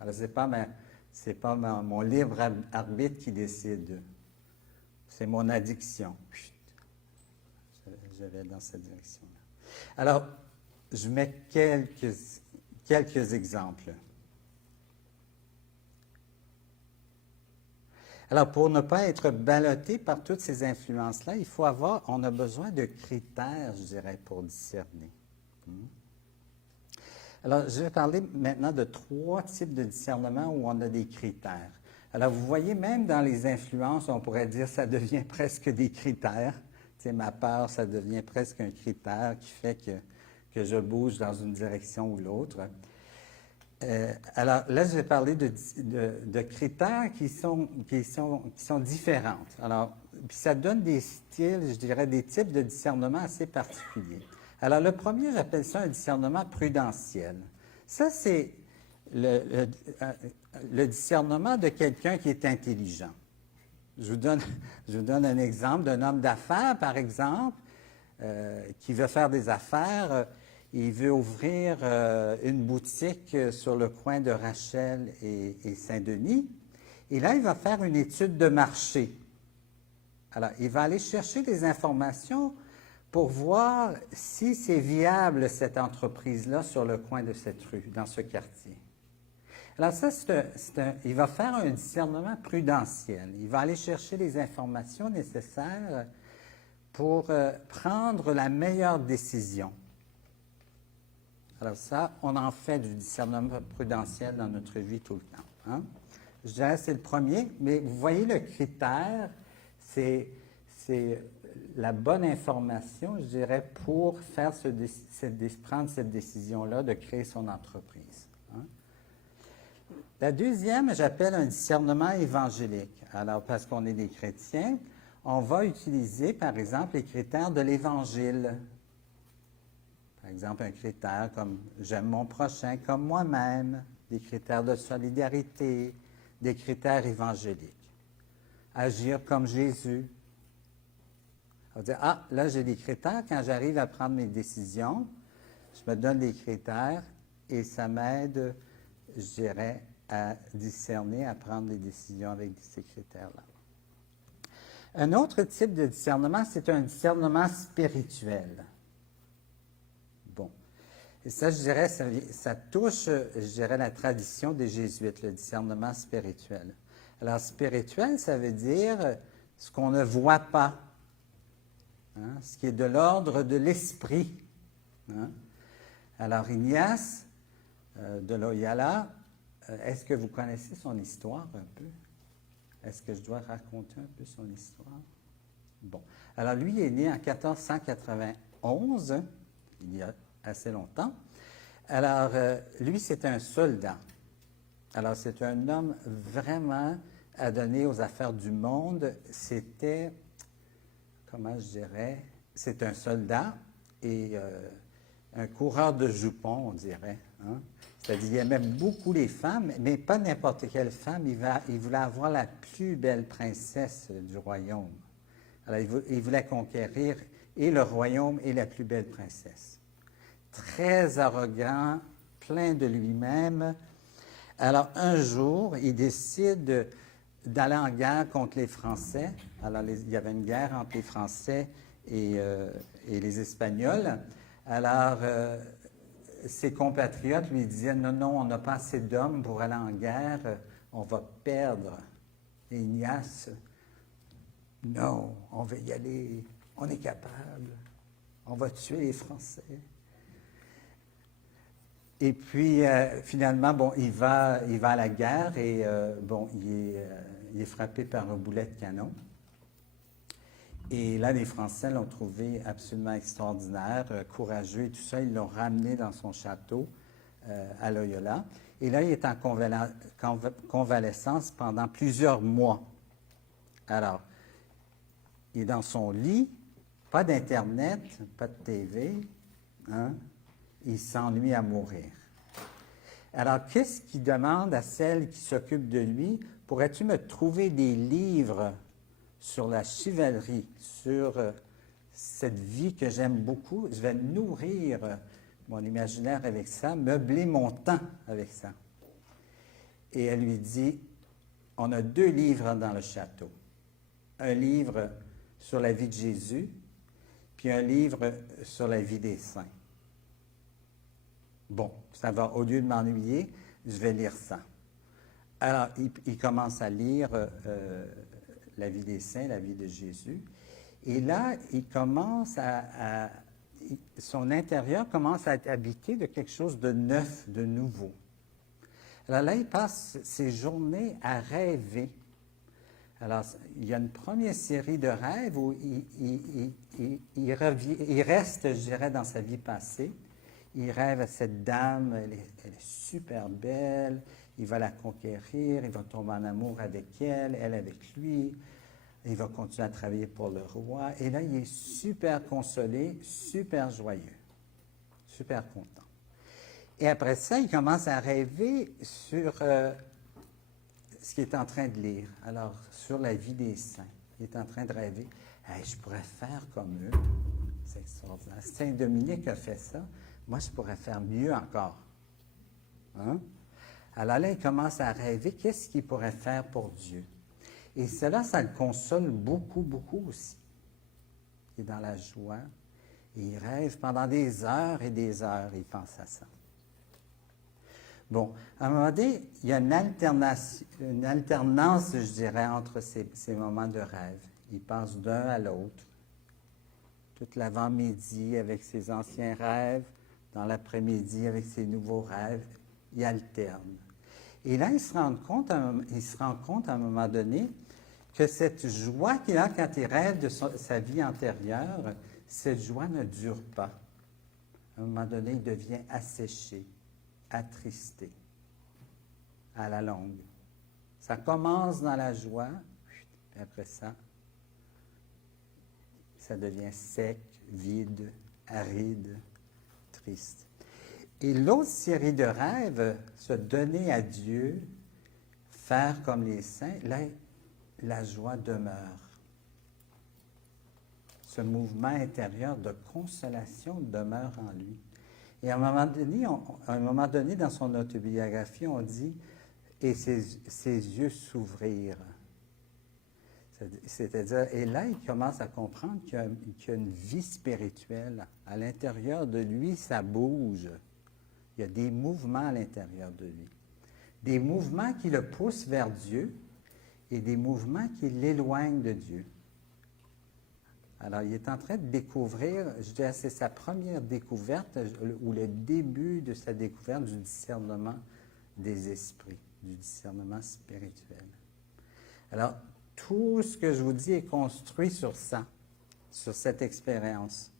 Alors, ce n'est pas mon libre arbitre qui décide. C'est mon addiction. Je vais dans cette direction-là. Alors, je mets quelques exemples. Alors, pour ne pas être ballotté par toutes ces influences-là, on a besoin de critères, je dirais, pour discerner. Alors, je vais parler maintenant de 3 types de discernement où on a des critères. Alors, vous voyez, même dans les influences, on pourrait dire que ça devient presque des critères. Tu sais, ma peur, ça devient presque un critère qui fait que je bouge dans une direction ou l'autre. Alors là, je vais parler de critères qui sont différents. Alors, puis ça donne des styles, je dirais, des types de discernement assez particuliers. Alors, le premier, j'appelle ça un discernement prudentiel. Ça, c'est le discernement de quelqu'un qui est intelligent. Je vous donne un exemple d'un homme d'affaires, par exemple, qui veut faire des affaires. Il veut ouvrir une boutique sur le coin de Rachel et Saint-Denis. Et là, il va faire une étude de marché. Alors, il va aller chercher des informations pour voir si c'est viable, cette entreprise-là, sur le coin de cette rue, dans ce quartier. Alors ça, il va faire un discernement prudentiel. Il va aller chercher les informations nécessaires pour prendre la meilleure décision. Alors ça, on en fait du discernement prudentiel dans notre vie tout le temps. Hein? Je dirais que c'est le premier, mais vous voyez le critère, c'est la bonne information, je dirais, pour faire prendre cette décision-là de créer son entreprise. Hein? La deuxième, j'appelle un discernement évangélique. Alors, parce qu'on est des chrétiens, on va utiliser, par exemple, les critères de l'Évangile. Par exemple, un critère comme « j'aime mon prochain comme moi-même », des critères de solidarité, des critères évangéliques. Agir comme Jésus. On va dire « Ah, là, j'ai des critères. Quand j'arrive à prendre mes décisions, je me donne des critères et ça m'aide, je dirais, à discerner, à prendre des décisions avec ces critères-là. » Un autre type de discernement, c'est un discernement spirituel. Bon. Et ça, je dirais, ça touche, je dirais, la tradition des Jésuites, le discernement spirituel. Alors, spirituel, ça veut dire ce qu'on ne voit pas, hein, ce qui est de l'ordre de l'esprit. Hein. Alors, Ignace de Loyola, est-ce que vous connaissez son histoire un peu? Est-ce que je dois raconter un peu son histoire? Bon. Alors, lui, il est né en 1491, il y a assez longtemps. Alors, lui, c'est un soldat. Alors, c'est un homme vraiment adonné aux affaires du monde. C'était, comment je dirais, c'est un soldat et un coureur de jupons, on dirait. Hein? C'est-à-dire, il aimait beaucoup les femmes, mais pas n'importe quelle femme. Il voulait avoir la plus belle princesse du royaume. Alors, il voulait conquérir et le royaume et la plus belle princesse. Très arrogant, plein de lui-même. Alors, un jour, il décide d'aller en guerre contre les Français. Alors, il y avait une guerre entre les Français et les Espagnols. Alors, ses compatriotes lui disaient « Non, non, on n'a pas assez d'hommes pour aller en guerre, on va perdre. » Et Ignace, « Non, on va y aller, on est capable, on va tuer les Français. » Et puis, finalement, bon, il va à la guerre et, bon, il est frappé par un boulet de canon. Et là, les Français l'ont trouvé absolument extraordinaire, courageux et tout ça. Ils l'ont ramené dans son château à Loyola. Et là, il est en convalescence pendant plusieurs mois. Alors, il est dans son lit, pas d'Internet, pas de TV, hein? Il s'ennuie à mourir. Alors, qu'est-ce qu'il demande à celle qui s'occupe de lui? Pourrais-tu me trouver des livres sur la chevalerie, sur cette vie que j'aime beaucoup? Je vais nourrir mon imaginaire avec ça, meubler mon temps avec ça. Et elle lui dit, on a 2 livres dans le château. Un livre sur la vie de Jésus, puis un livre sur la vie des saints. Bon, ça va, au lieu de m'ennuyer, je vais lire ça. Alors, il commence à lire la vie des saints, la vie de Jésus. Et là, il commence son intérieur commence à être habité de quelque chose de neuf, de nouveau. Alors là, il passe ses journées à rêver. Alors, il y a une première série de rêves où il reste, je dirais, dans sa vie passée. Il rêve à cette dame, elle est super belle, il va la conquérir, il va tomber en amour avec elle, elle avec lui. Il va continuer à travailler pour le roi. Et là, il est super consolé, super joyeux, super content. Et après ça, il commence à rêver sur ce qu'il est en train de lire. Alors, sur la vie des saints. Il est en train de rêver. Hey, je pourrais faire comme eux. C'est extraordinaire. Saint Dominique a fait ça. Moi, je pourrais faire mieux encore. Hein? Alors là, il commence à rêver qu'est-ce qu'il pourrait faire pour Dieu. Et cela, ça le console beaucoup, beaucoup aussi. Il est dans la joie et il rêve pendant des heures et des heures, il pense à ça. Bon, à un moment donné, il y a une alternance, je dirais, entre ces moments de rêve. Il passe d'un à l'autre. Tout l'avant-midi avec ses anciens rêves, dans l'après-midi avec ses nouveaux rêves, il alterne. Et là, il se rend compte à un moment donné que cette joie qu'il a quand il rêve de sa vie antérieure, cette joie ne dure pas. À un moment donné, il devient asséché, attristé, à la longue. Ça commence dans la joie, puis après ça, ça devient sec, vide, aride, triste. Et l'autre série de rêves, se donner à Dieu, faire comme les saints, là, la joie demeure. Ce mouvement intérieur de consolation demeure en lui. Et à un moment donné, dans son autobiographie, on dit « et ses yeux s'ouvrirent ». C'est-à-dire, et là, il commence à comprendre qu'il y a une vie spirituelle. À l'intérieur de lui, ça bouge. Il y a des mouvements à l'intérieur de lui. Des mouvements qui le poussent vers Dieu et des mouvements qui l'éloignent de Dieu. Alors, il est en train de découvrir, je dirais, c'est sa première découverte, ou le début de sa découverte du discernement des esprits, du discernement spirituel. Alors, tout ce que je vous dis est construit sur ça, sur cette expérience.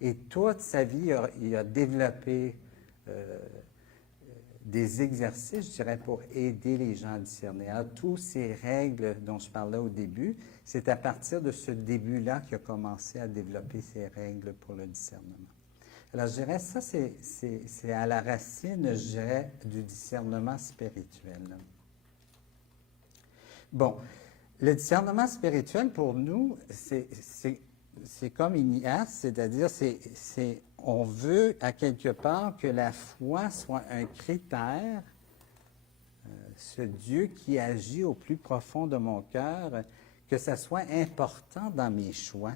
Et toute sa vie, il a développé des exercices, je dirais, pour aider les gens à discerner. Alors, toutes ces règles dont je parlais au début, c'est à partir de ce début-là qu'il a commencé à développer ces règles pour le discernement. Alors, je dirais, ça, c'est à la racine, je dirais, du discernement spirituel. Bon, le discernement spirituel, pour nous, c'est comme Ignace, c'est-à-dire, on veut, à quelque part, que la foi soit un critère, ce Dieu qui agit au plus profond de mon cœur, que ça soit important dans mes choix.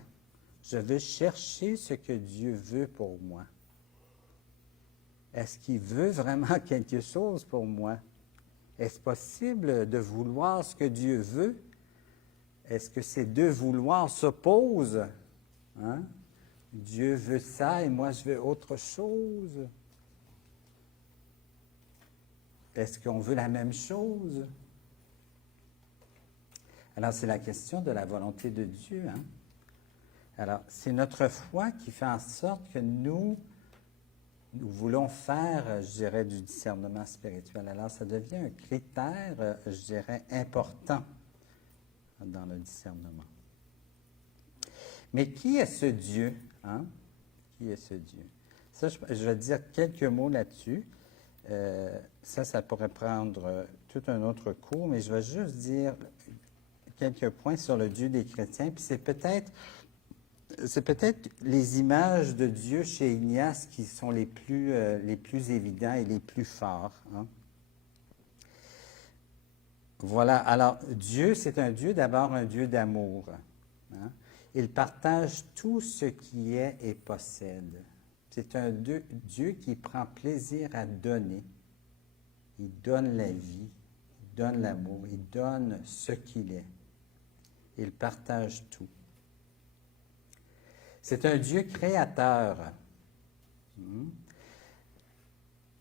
Je veux chercher ce que Dieu veut pour moi. Est-ce qu'il veut vraiment quelque chose pour moi? Est-ce possible de vouloir ce que Dieu veut? Est-ce que ces deux vouloirs s'opposent? Hein? Dieu veut ça et moi je veux autre chose. Est-ce qu'on veut la même chose? Alors c'est la question de la volonté de Dieu. Hein? Alors, c'est notre foi qui fait en sorte que nous voulons faire, je dirais, du discernement spirituel. Alors, ça devient un critère, je dirais, important dans le discernement. Mais qui est ce Dieu? Hein? Qui est ce Dieu? Ça, je vais dire quelques mots là-dessus. Ça pourrait prendre tout un autre cours, mais je vais juste dire quelques points sur le Dieu des chrétiens. Puis c'est peut-être les images de Dieu chez Ignace qui sont les plus évidents et les plus forts. Hein? Voilà. Alors, Dieu, c'est un Dieu, d'abord un Dieu d'amour. Hein? Il partage tout ce qui est et possède. C'est un Dieu qui prend plaisir à donner. Il donne la vie, il donne l'amour, il donne ce qu'il est. Il partage tout. C'est un Dieu créateur.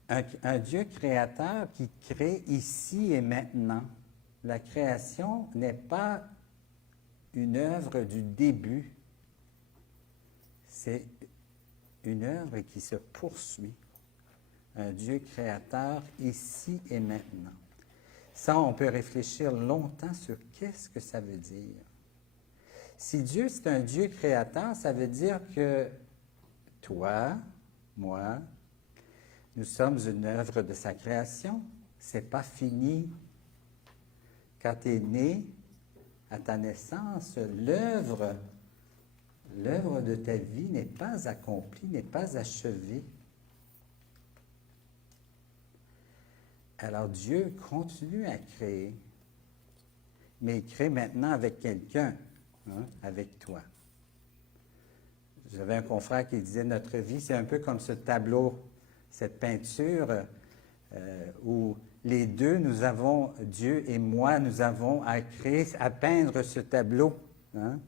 Un Dieu créateur qui crée ici et maintenant. La création n'est pas une œuvre du début. C'est une œuvre qui se poursuit. Un Dieu créateur ici et maintenant. Ça, on peut réfléchir longtemps sur qu'est-ce que ça veut dire. Si Dieu, c'est un Dieu créateur, ça veut dire que toi, moi, nous sommes une œuvre de sa création. C'est pas fini. Quand tu es né, à ta naissance, l'œuvre de ta vie n'est pas accomplie, n'est pas achevée. Alors Dieu continue à créer, mais il crée maintenant avec quelqu'un, hein, avec toi. J'avais un confrère qui disait, notre vie, c'est un peu comme ce tableau, cette peinture où les deux, nous avons, Dieu et moi, nous avons à créer, à peindre ce tableau, hein,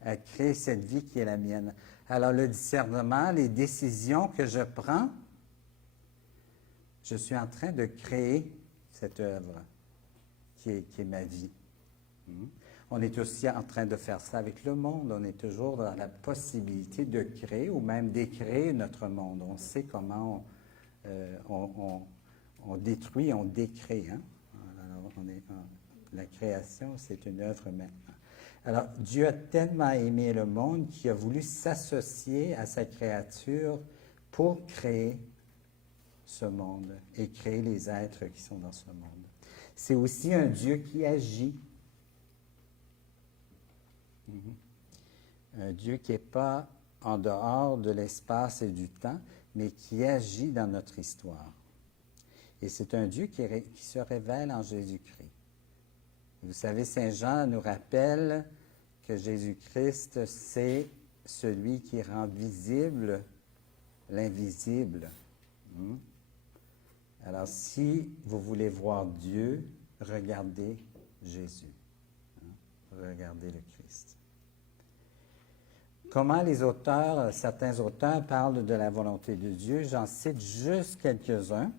à créer cette vie qui est la mienne. Alors le discernement, les décisions que je prends, je suis en train de créer cette œuvre qui est ma vie. On est aussi en train de faire ça avec le monde. On est toujours dans la possibilité de créer ou même d'écrire notre monde. On sait comment on détruit, on décrée. Hein? Alors, la création, c'est une œuvre maintenant. Alors, Dieu a tellement aimé le monde qu'il a voulu s'associer à sa créature pour créer ce monde et créer les êtres qui sont dans ce monde. C'est aussi un Dieu qui agit. Un Dieu qui n'est pas en dehors de l'espace et du temps, mais qui agit dans notre histoire. Et c'est un Dieu qui se révèle en Jésus-Christ. Vous savez, Saint Jean nous rappelle que Jésus-Christ, c'est celui qui rend visible l'invisible. Alors, si vous voulez voir Dieu, regardez Jésus. Regardez le Christ. Comment les auteurs, certains auteurs parlent de la volonté de Dieu? J'en cite juste quelques-uns.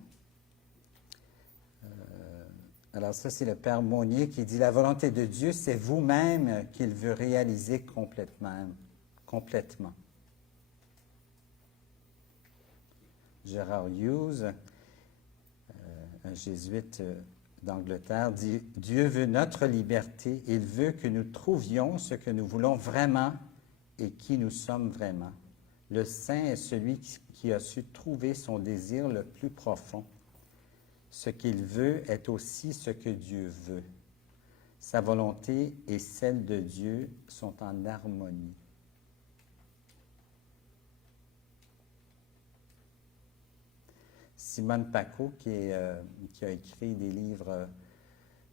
Alors ça, c'est le Père Monnier qui dit « La volonté de Dieu, c'est vous-même qu'il veut réaliser complètement. » Gerard Hughes, un jésuite d'Angleterre, dit « Dieu veut notre liberté. Il veut que nous trouvions ce que nous voulons vraiment et qui nous sommes vraiment. Le saint est celui qui a su trouver son désir le plus profond. Ce qu'il veut est aussi ce que Dieu veut. Sa volonté et celle de Dieu sont en harmonie. » Simone Paco, qui a écrit des livres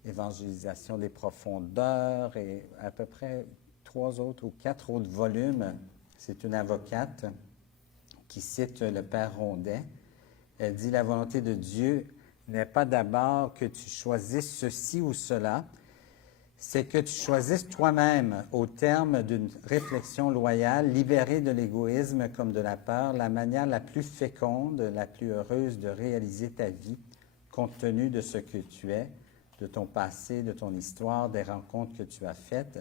Évangélisation des profondeurs et à peu près 3 autres ou 4 autres volumes. C'est une avocate qui cite le Père Rondet. Elle dit « La volonté de Dieu n'est pas d'abord que tu choisisses ceci ou cela, c'est que tu choisisses toi-même, au terme d'une réflexion loyale, libérée de l'égoïsme comme de la peur, la manière la plus féconde, la plus heureuse de réaliser ta vie, compte tenu de ce que tu es, de ton passé, de ton histoire, des rencontres que tu as faites,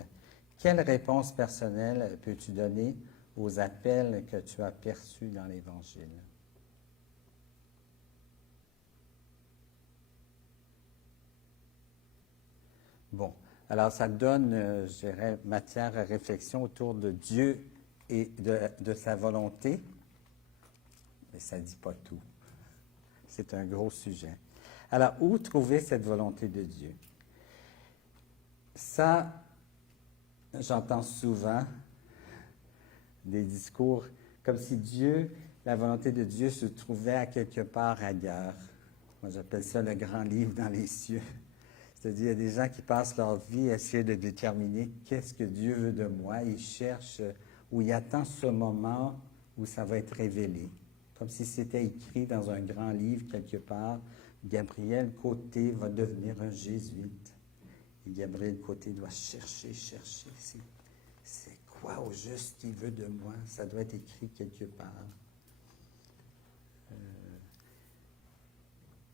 Quelle réponse personnelle peux-tu donner aux appels que tu as perçus dans l'Évangile? Bon, alors ça donne, je dirais, matière à réflexion autour de Dieu et de sa volonté, mais ça ne dit pas tout. C'est un gros sujet. Alors, où trouver cette volonté de Dieu? Ça, j'entends souvent des discours comme si Dieu, la volonté de Dieu se trouvait à quelque part ailleurs. Moi, j'appelle ça le grand livre dans les cieux. C'est-à-dire, il y a des gens qui passent leur vie à essayer de déterminer qu'est-ce que Dieu veut de moi. Ils cherchent, ou ils attendent ce moment où ça va être révélé. Comme si c'était écrit dans un grand livre quelque part. Gabriel Côté va devenir un jésuite. Et Gabriel Côté doit chercher. C'est quoi au juste il veut de moi? Ça doit être écrit quelque part.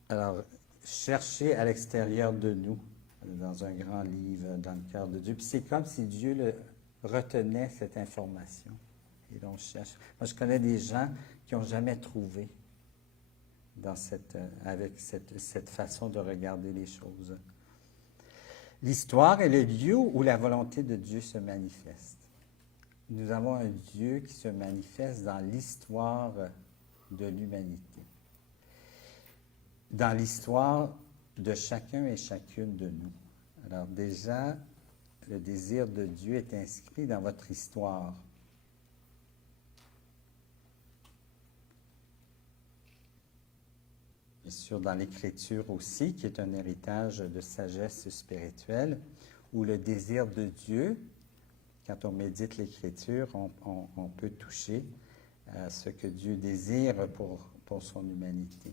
Alors, chercher à l'extérieur de nous, dans un grand livre, dans le cœur de Dieu. Puis c'est comme si Dieu retenait cette information. Et l'on cherche. Moi, je connais des gens qui n'ont jamais trouvé avec cette façon de regarder les choses. L'histoire est le lieu où la volonté de Dieu se manifeste. Nous avons un Dieu qui se manifeste dans l'histoire de l'humanité. Dans l'histoire de chacun et chacune de nous. Alors déjà, le désir de Dieu est inscrit dans votre histoire. Bien sûr, dans l'Écriture aussi, qui est un héritage de sagesse spirituelle, où le désir de Dieu, quand on médite l'Écriture, on peut toucher à ce que Dieu désire pour son humanité.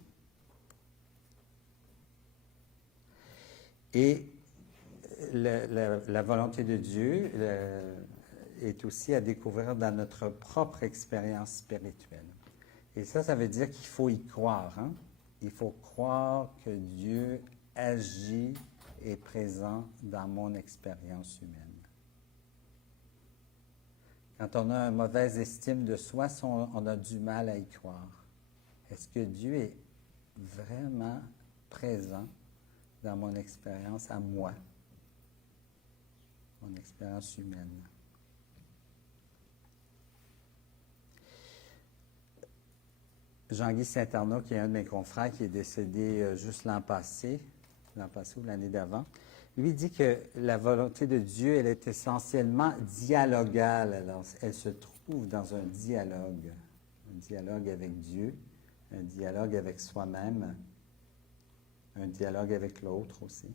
Et la volonté de Dieu est aussi à découvrir dans notre propre expérience spirituelle. Et ça veut dire qu'il faut y croire. Hein? Il faut croire que Dieu agit et est présent dans mon expérience humaine. Quand on a une mauvaise estime de soi, on a du mal à y croire. Est-ce que Dieu est vraiment présent dans mon expérience à moi, mon expérience humaine? Jean-Guy Saint-Arnaud, qui est un de mes confrères, qui est décédé juste l'an passé ou l'année d'avant, lui dit que la volonté de Dieu, elle est essentiellement dialogale. Alors, elle se trouve dans un dialogue avec Dieu, un dialogue avec soi-même, un dialogue avec l'autre aussi.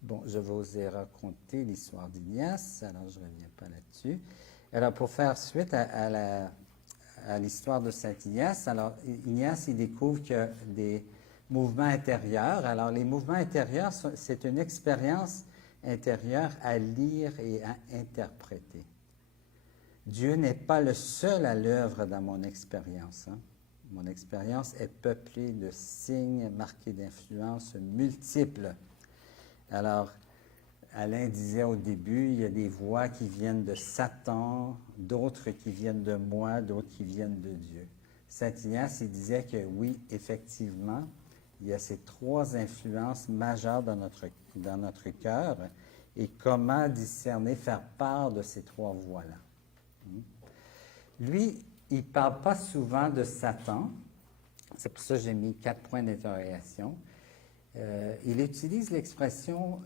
Bon, je vous ai raconté l'histoire d'Ignace, alors je ne reviens pas là-dessus. Alors, pour faire suite à l'histoire de Saint Ignace, alors Ignace, il découvre qu'il y a des mouvements intérieurs. Alors, les mouvements intérieurs, c'est une expérience intérieure à lire et à interpréter. Dieu n'est pas le seul à l'œuvre dans mon expérience. Hein. Mon expérience est peuplée de signes marqués d'influences multiples. Alors, Alain disait au début, il y a des voix qui viennent de Satan, d'autres qui viennent de moi, d'autres qui viennent de Dieu. Saint Ignace, il disait que oui, effectivement, il y a ces trois influences majeures dans notre cœur et comment discerner, faire part de ces trois voix-là. Lui, il ne parle pas souvent de Satan, c'est pour ça que j'ai mis 4 points d'interrogation. Il utilise l'expression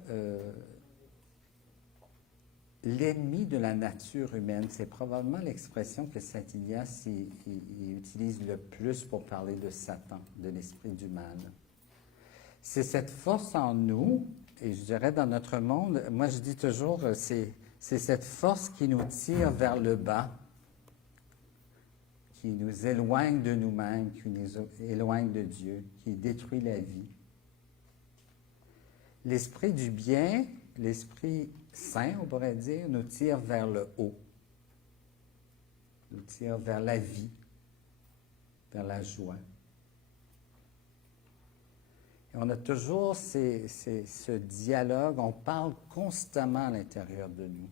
l'ennemi de la nature humaine. C'est probablement l'expression que Saint Ignace il utilise le plus pour parler de Satan, de l'esprit du mal. C'est cette force en nous, et je dirais dans notre monde, moi je dis toujours, c'est cette force qui nous tire vers le bas, qui nous éloigne de nous-mêmes, qui nous éloigne de Dieu, qui détruit la vie. L'esprit du bien, l'esprit saint, on pourrait dire, nous tire vers le haut, nous tire vers la vie, vers la joie. Et on a toujours ce dialogue, on parle constamment à l'intérieur de nous.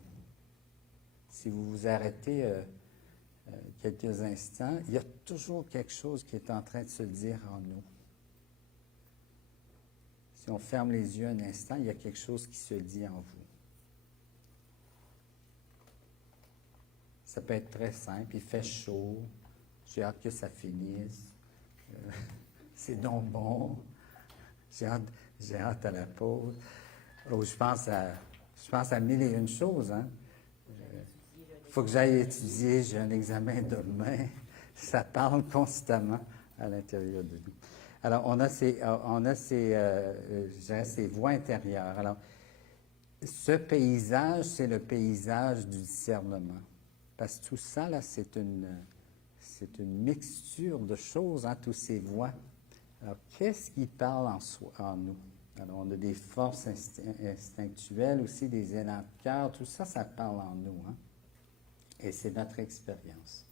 Si vous vous arrêtez quelques instants, il y a toujours quelque chose qui est en train de se dire en nous. Si on ferme les yeux un instant, il y a quelque chose qui se dit en vous. Ça peut être très simple, il fait chaud, j'ai hâte que ça finisse, c'est donc bon, j'ai hâte à la pause. Ou je pense à mille et une choses, hein. Il faut que j'aille étudier, j'ai un examen demain. Ça parle constamment à l'intérieur de nous. Alors, on a ces voix intérieures. Alors, ce paysage, c'est le paysage du discernement. Parce que tout ça, là, c'est une mixture de choses, hein, toutes ces voix. Alors, qu'est-ce qui parle en nous? Alors, on a des forces instinctuelles aussi, des élans de cœur, tout ça, ça parle en nous, hein? Et c'est notre expérience.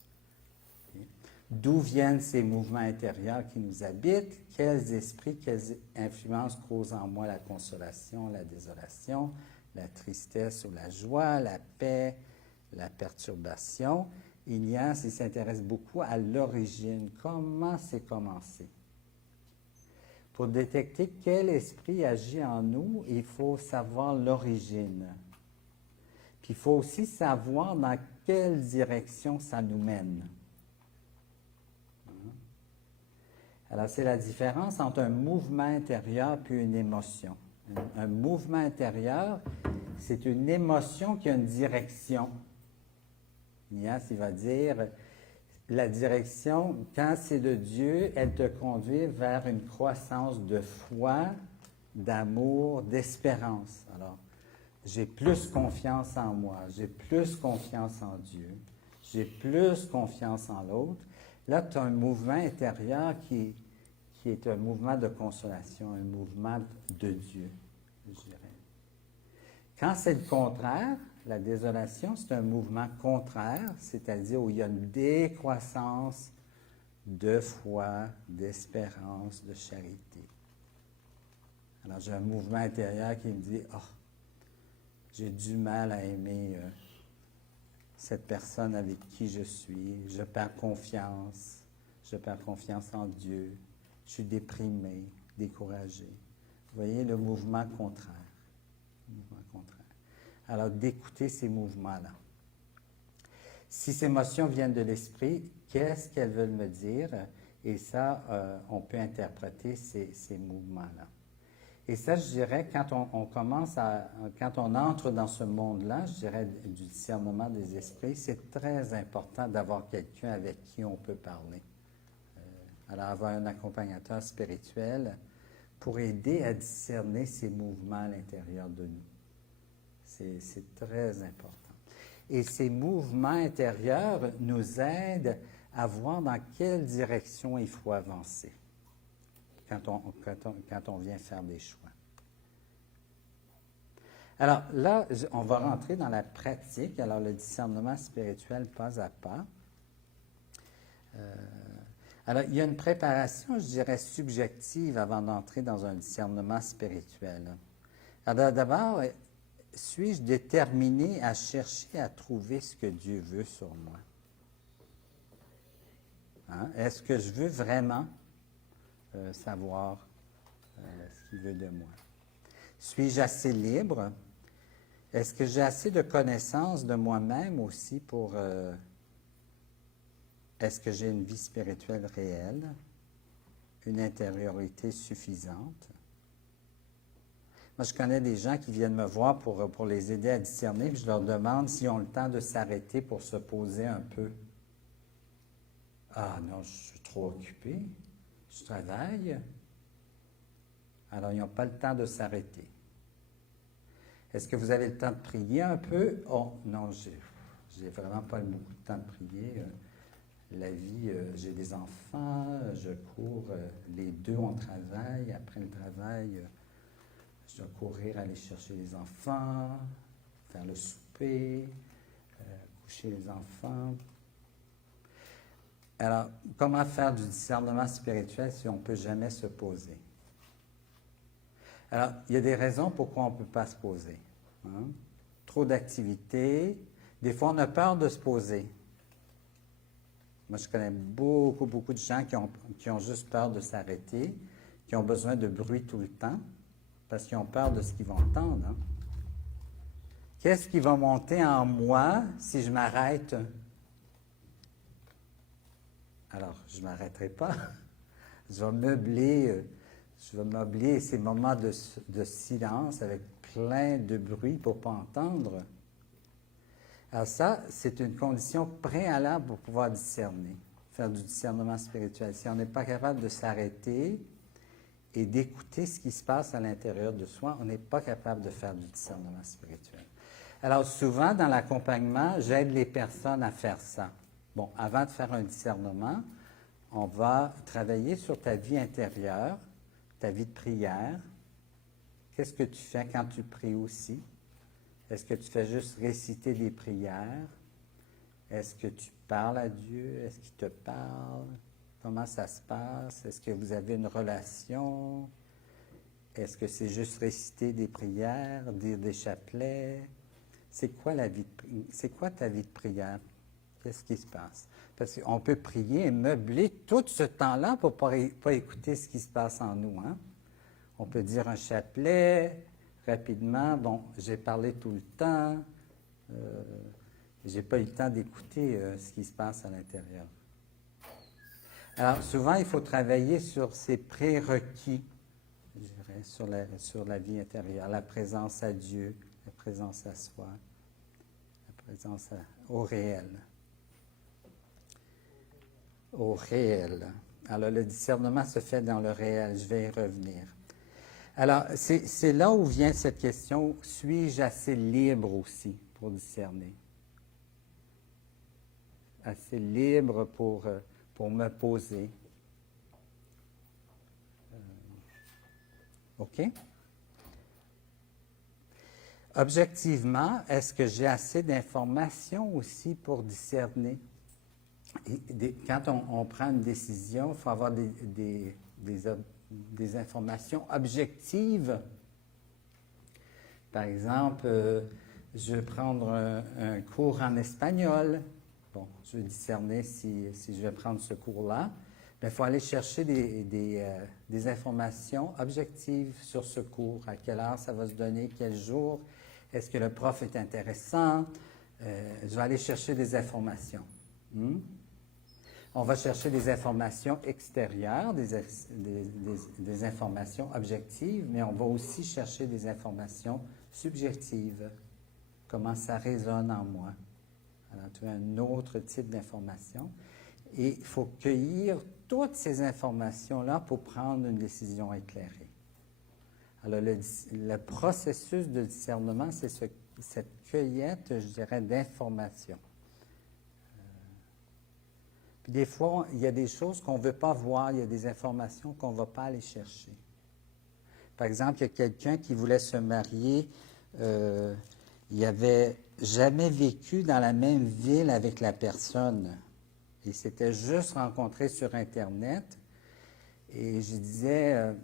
Okay? D'où viennent ces mouvements intérieurs qui nous habitent? Quels esprits, quelles influences causent en moi la consolation, la désolation, la tristesse ou la joie, la paix, la perturbation? Ignace, il s'intéresse beaucoup à l'origine. Comment c'est commencé? Pour détecter quel esprit agit en nous, il faut savoir l'origine. Puis il faut aussi savoir dans quelle direction ça nous mène. Alors, c'est la différence entre un mouvement intérieur puis une émotion. Un mouvement intérieur, c'est une émotion qui a une direction. Ignace, il va dire, la direction, quand c'est de Dieu, elle te conduit vers une croissance de foi, d'amour, d'espérance. Alors, j'ai plus confiance en moi, j'ai plus confiance en Dieu, j'ai plus confiance en l'autre. Là, tu as un mouvement intérieur qui est un mouvement de consolation, un mouvement de Dieu, je dirais. Quand c'est le contraire, la désolation, c'est un mouvement contraire, c'est-à-dire où il y a une décroissance de foi, d'espérance, de charité. Alors, j'ai un mouvement intérieur qui me dit « Ah, j'ai du mal à aimer cette personne avec qui je suis, je perds confiance en Dieu, je suis déprimé, découragé. » Vous voyez le mouvement contraire. Alors, d'écouter ces mouvements-là. Si ces émotions viennent de l'esprit, qu'est-ce qu'elles veulent me dire? Et ça, on peut interpréter ces mouvements-là. Et ça, je dirais, quand on entre dans ce monde-là, je dirais, du discernement des esprits, c'est très important d'avoir quelqu'un avec qui on peut parler. Alors, avoir un accompagnateur spirituel pour aider à discerner ces mouvements à l'intérieur de nous. C'est très important. Et ces mouvements intérieurs nous aident à voir dans quelle direction il faut avancer quand on vient faire des choix. Alors là, on va rentrer dans la pratique. Alors le discernement spirituel pas à pas. Alors il y a une préparation, je dirais, subjective avant d'entrer dans un discernement spirituel. Alors d'abord, suis-je déterminé à chercher à trouver ce que Dieu veut sur moi? Hein? Est-ce que je veux vraiment savoir ce qu'il veut de moi? Suis-je assez libre? Est-ce que j'ai assez de connaissances de moi-même aussi pour... est-ce que j'ai une vie spirituelle réelle? Une intériorité suffisante? Moi, je connais des gens qui viennent me voir pour les aider à discerner, puis je leur demande s'ils ont le temps de s'arrêter pour se poser un peu. Ah non, je suis trop occupé, je travaille. Alors, ils n'ont pas le temps de s'arrêter. Est-ce que vous avez le temps de prier un peu? Oh, non, j'ai vraiment pas beaucoup de temps de prier. La vie, j'ai des enfants, je cours, les deux, on travaille. Après le travail, je dois courir, aller chercher les enfants, faire le souper, coucher les enfants. Alors, comment faire du discernement spirituel si on ne peut jamais se poser? Alors, il y a des raisons pourquoi on ne peut pas se poser. Hein? Trop d'activités. Des fois, on a peur de se poser. Moi, je connais beaucoup, beaucoup de gens qui ont juste peur de s'arrêter, qui ont besoin de bruit tout le temps, parce qu'ils ont peur de ce qu'ils vont entendre. Hein? Qu'est-ce qui va monter en moi si je m'arrête? Alors, je ne m'arrêterai pas. Je vais meubler ces moments de silence avec plein de bruit pour ne pas entendre. Alors ça, c'est une condition préalable pour pouvoir discerner, faire du discernement spirituel. Si on n'est pas capable de s'arrêter et d'écouter ce qui se passe à l'intérieur de soi, on n'est pas capable de faire du discernement spirituel. Alors souvent, dans l'accompagnement, j'aide les personnes à faire ça. Bon, avant de faire un discernement, on va travailler sur ta vie intérieure, ta vie de prière. Qu'est-ce que tu fais quand tu pries aussi? Est-ce que tu fais juste réciter des prières? Est-ce que tu parles à Dieu? Est-ce qu'il te parle? Comment ça se passe? Est-ce que vous avez une relation? Est-ce que c'est juste réciter des prières, dire des chapelets? C'est quoi ta vie de prière? Qu'est-ce qui se passe? Parce qu'on peut prier et meubler tout ce temps-là pour ne pas écouter ce qui se passe en nous. Hein? On peut dire un chapelet rapidement. Bon, j'ai parlé tout le temps. J'ai pas eu le temps d'écouter ce qui se passe à l'intérieur. Alors, souvent, il faut travailler sur ces prérequis, je dirais, sur la vie intérieure. La présence à Dieu, la présence à soi, la présence au réel. Au réel. Alors, le discernement se fait dans le réel. Je vais y revenir. Alors, c'est là où vient cette question, suis-je assez libre aussi pour discerner? Assez libre pour me poser. OK? Objectivement, est-ce que j'ai assez d'informations aussi pour discerner? Quand on prend une décision, il faut avoir des informations objectives. Par exemple, je vais prendre un cours en espagnol. Bon, je vais discerner si je vais prendre ce cours-là. Il faut aller chercher des informations objectives sur ce cours. À quelle heure ça va se donner, quel jour, est-ce que le prof est intéressant? Je vais aller chercher des informations. On va chercher des informations extérieures, des informations objectives, mais on va aussi chercher des informations subjectives. Comment ça résonne en moi. Alors, tu as un autre type d'information. Et il faut cueillir toutes ces informations-là pour prendre une décision éclairée. Alors, le processus de discernement, c'est cette cueillette, je dirais, d'informations. Puis des fois, il y a des choses qu'on ne veut pas voir, il y a des informations qu'on ne va pas aller chercher. Par exemple, il y a quelqu'un qui voulait se marier, il n'avait jamais vécu dans la même ville avec la personne. Il s'était juste rencontré sur Internet. Et je disais,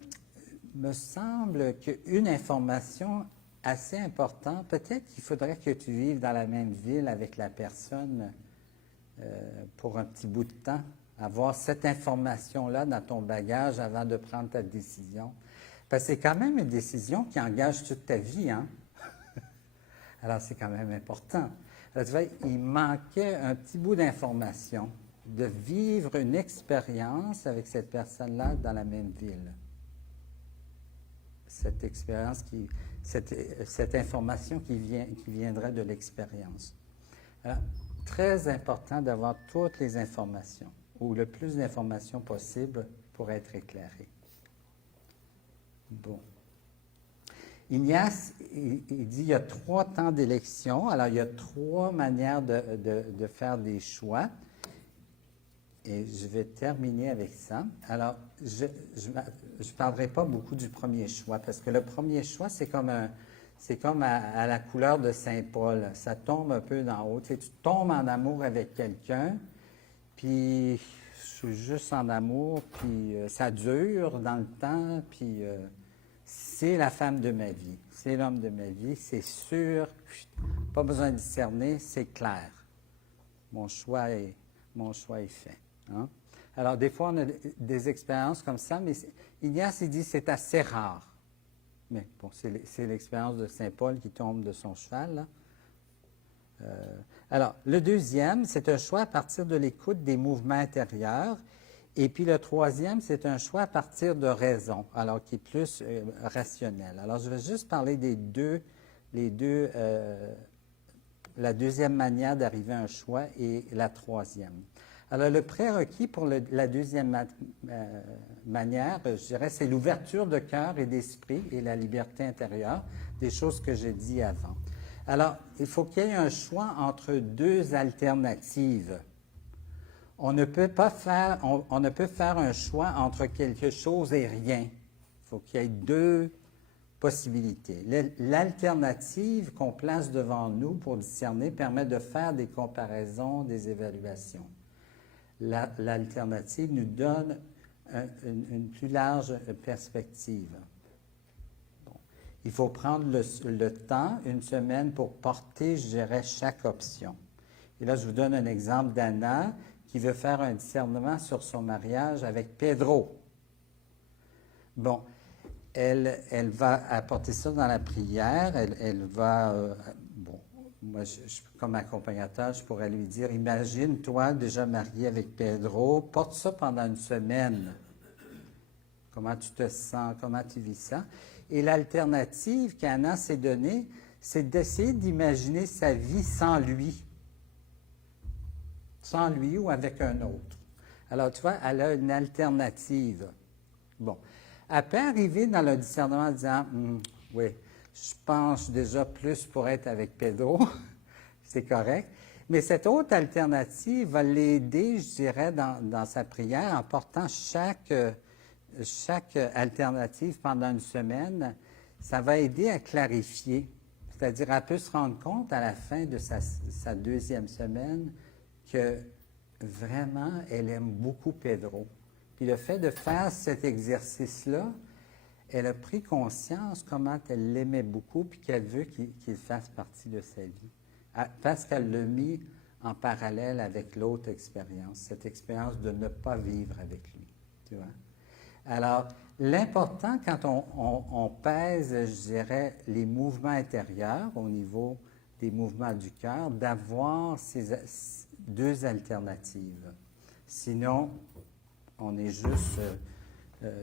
me semble qu'une information assez importante, peut-être qu'il faudrait que tu vives dans la même ville avec la personne pour un petit bout de temps, avoir cette information-là dans ton bagage avant de prendre ta décision. Parce que c'est quand même une décision qui engage toute ta vie, hein? Alors, c'est quand même important. Alors, tu vois, il manquait un petit bout d'information, de vivre une expérience avec cette personne-là dans la même ville. Cette expérience, cette information qui viendrait de l'expérience. Alors, très important d'avoir toutes les informations, ou le plus d'informations possible pour être éclairé. Bon. Ignace, il dit qu'il y a 3 temps d'élection. Alors, il y a 3 manières de faire des choix. Et je vais terminer avec ça. Alors, je ne parlerai pas beaucoup du premier choix, parce que le premier choix, c'est comme à la couleur de Saint Paul. Ça tombe un peu d'en haut. Tu sais, tu tombes en amour avec quelqu'un, puis je suis juste en amour, puis ça dure dans le temps, puis c'est la femme de ma vie, c'est l'homme de ma vie, c'est sûr, pas besoin de discerner, c'est clair. Mon choix est fait. Hein? Alors, des fois, on a des expériences comme ça, mais Ignace, il dit c'est assez rare. Mais bon, c'est l'expérience de Saint Paul qui tombe de son cheval, là. Alors, le deuxième, c'est un choix à partir de l'écoute des mouvements intérieurs. Et puis le troisième, c'est un choix à partir de raison, alors qui est plus rationnel. Alors, je vais juste parler la deuxième manière d'arriver à un choix et la troisième. Alors, le prérequis pour la deuxième manière, je dirais, c'est l'ouverture de cœur et d'esprit et la liberté intérieure, des choses que j'ai dit avant. Alors, il faut qu'il y ait un choix entre deux alternatives. On ne peut faire un choix entre quelque chose et rien. Il faut qu'il y ait deux possibilités. L'alternative qu'on place devant nous pour discerner permet de faire des comparaisons, des évaluations. L'alternative nous donne une plus large perspective. Bon. Il faut prendre le temps, une semaine, pour porter, je dirais, chaque option. Et là, je vous donne un exemple d'Anna qui veut faire un discernement sur son mariage avec Pedro. Bon, elle va apporter ça dans la prière, elle va... moi, comme accompagnateur, je pourrais lui dire, imagine, toi, déjà marié avec Pedro, porte ça pendant une semaine. Comment tu te sens, comment tu vis ça? Et l'alternative qu'Anna s'est donnée, c'est d'essayer d'imaginer sa vie sans lui. Sans lui ou avec un autre. Alors, tu vois, elle a une alternative. Bon. Elle peut arriver dans le discernement en disant, oui, je pense déjà plus pour être avec Pedro, c'est correct, mais cette autre alternative va l'aider, je dirais, dans sa prière, en portant chaque alternative pendant une semaine. Ça va aider à clarifier. C'est-à-dire, elle peut se rendre compte à la fin de sa deuxième semaine que vraiment, elle aime beaucoup Pedro. Puis le fait de faire cet exercice-là, elle a pris conscience comment elle l'aimait beaucoup, puis qu'elle veut qu'il fasse partie de sa vie. Parce qu'elle l'a mis en parallèle avec l'autre expérience, cette expérience de ne pas vivre avec lui. Tu vois? Alors, l'important quand on pèse, je dirais, les mouvements intérieurs au niveau des mouvements du cœur, d'avoir ces deux alternatives. Sinon, on est juste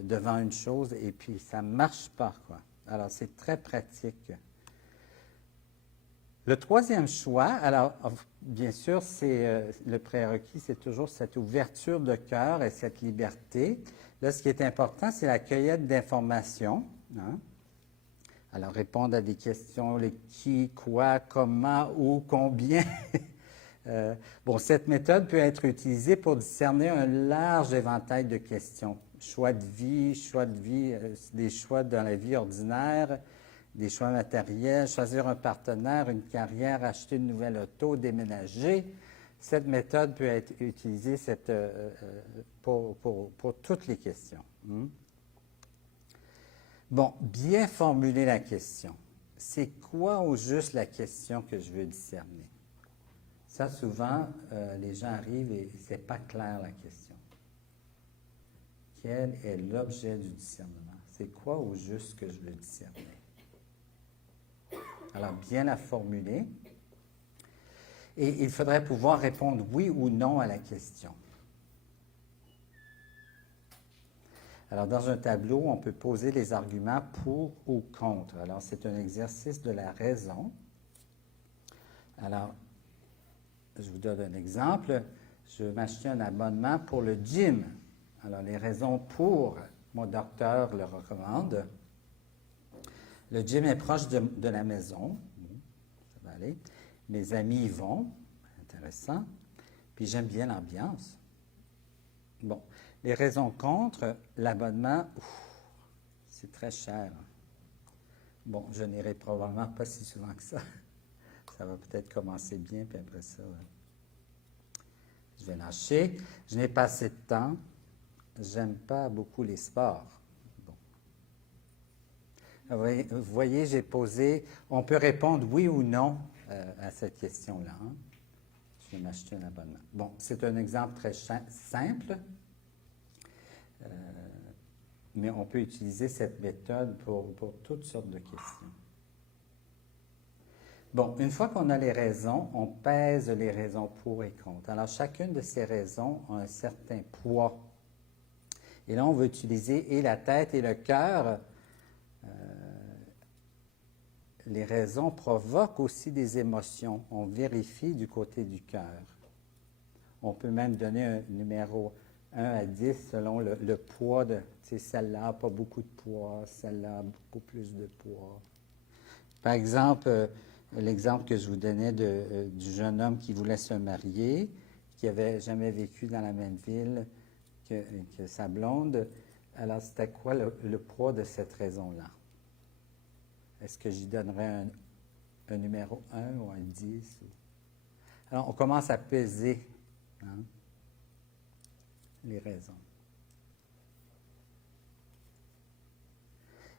devant une chose et puis ça ne marche pas, quoi. Alors, c'est très pratique. Le troisième choix, alors, bien sûr, c'est le prérequis, c'est toujours cette ouverture de cœur et cette liberté. Là, ce qui est important, c'est la cueillette d'informations. Hein? Alors, répondre à des questions, les qui, quoi, comment, où, combien. Cette méthode peut être utilisée pour discerner un large éventail de questions. Choix de vie, des choix dans la vie ordinaire, des choix matériels, choisir un partenaire, une carrière, acheter une nouvelle auto, déménager. Cette méthode peut être utilisée pour toutes les questions. Bon, bien formuler la question. C'est quoi au juste la question que je veux discerner? Ça, souvent, les gens arrivent et ce n'est pas clair la question. Quel est l'objet du discernement? C'est quoi au juste que je veux discerner? Alors, bien la formuler. Et il faudrait pouvoir répondre oui ou non à la question. Alors, dans un tableau, on peut poser les arguments pour ou contre. Alors, c'est un exercice de la raison. Alors, je vous donne un exemple. Je veux m'acheter un abonnement pour le gym. Alors, les raisons pour, mon docteur le recommande. Le gym est proche de la maison. Ça va aller. Mes amis y vont. Intéressant. Puis, j'aime bien l'ambiance. Bon. Les raisons contre, l'abonnement, c'est très cher. Bon, je n'irai probablement pas si souvent que ça. Ça va peut-être commencer bien, puis après ça, je vais lâcher. Je n'ai pas assez de temps. J'aime pas beaucoup les sports. Bon. Vous voyez, j'ai posé, on peut répondre oui ou non à cette question-là. Hein? Je vais m'acheter un abonnement. Bon, c'est un exemple très simple, mais on peut utiliser cette méthode pour toutes sortes de questions. Bon, une fois qu'on a les raisons, on pèse les raisons pour et contre. Alors, chacune de ces raisons a un certain poids. Et là, on va utiliser et la tête et le cœur. Les raisons provoquent aussi des émotions. On vérifie du côté du cœur. On peut même donner un numéro 1 à 10 selon le poids de, tu sais, celle-là n'a pas beaucoup de poids, celle-là a beaucoup plus de poids. Par exemple, l'exemple que je vous donnais du jeune homme qui voulait se marier, qui n'avait jamais vécu dans la même ville que sa blonde. Alors, c'était quoi le poids de cette raison-là? Est-ce que j'y donnerais un numéro 1 ou un 10? Alors, on commence à peser les raisons.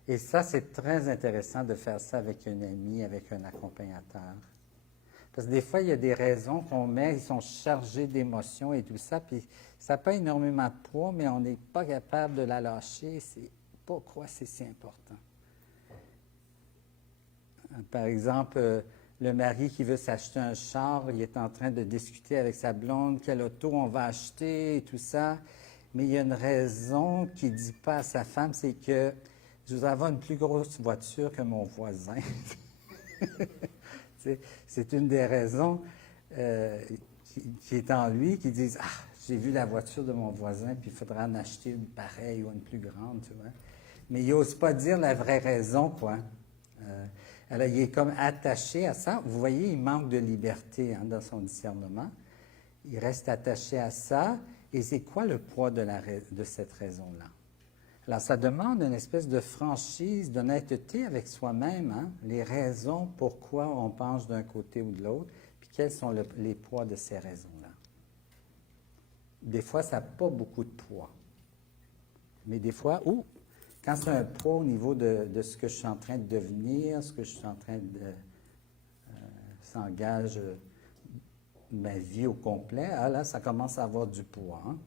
Et ça, c'est très intéressant de faire ça avec un ami, avec un accompagnateur. Parce que des fois, il y a des raisons qu'on met, ils sont chargés d'émotions et tout ça, puis ça n'a pas énormément de poids, mais on n'est pas capable de la lâcher. C'est pourquoi c'est si important. Par exemple, le mari qui veut s'acheter un char, il est en train de discuter avec sa blonde quelle auto on va acheter et tout ça. Mais il y a une raison qu'il ne dit pas à sa femme, c'est que je voudrais avoir une plus grosse voiture que mon voisin. C'est une des raisons qui est en lui, qui dit « Ah, j'ai vu la voiture de mon voisin, puis il faudra en acheter une pareille ou une plus grande. » tu vois. Mais il n'ose pas dire la vraie raison, quoi. Alors, il est comme attaché à ça. Vous voyez, il manque de liberté dans son discernement. Il reste attaché à ça. Et c'est quoi le poids de cette raison-là? Alors, ça demande une espèce de franchise, d'honnêteté avec soi-même, hein? Les raisons pourquoi on penche d'un côté ou de l'autre, puis quels sont les poids de ces raisons-là. Des fois, ça n'a pas beaucoup de poids. Mais des fois, quand c'est un poids au niveau de ce que je suis en train de devenir, ce que je suis en train de s'engage ma vie au complet, là, ça commence à avoir du poids. Hein?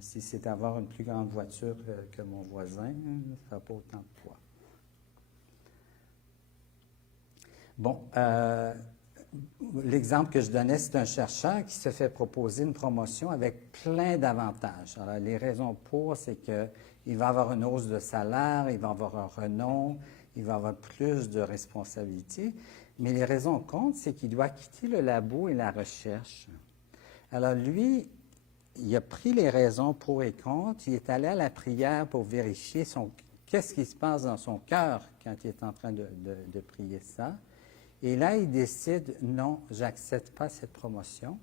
Si c'est avoir une plus grande voiture que mon voisin, ça n'a pas autant de poids. Bon, l'exemple que je donnais, c'est un chercheur qui se fait proposer une promotion avec plein d'avantages. Alors, les raisons pour, c'est qu'il va avoir une hausse de salaire, il va avoir un renom, il va avoir plus de responsabilités. Mais les raisons contre, c'est qu'il doit quitter le labo et la recherche. Alors, lui, il a pris les raisons pour et contre, il est allé à la prière pour vérifier qu'est-ce qui se passe dans son cœur quand il est en train de prier ça. Et là, il décide, non, j'accepte pas cette promotion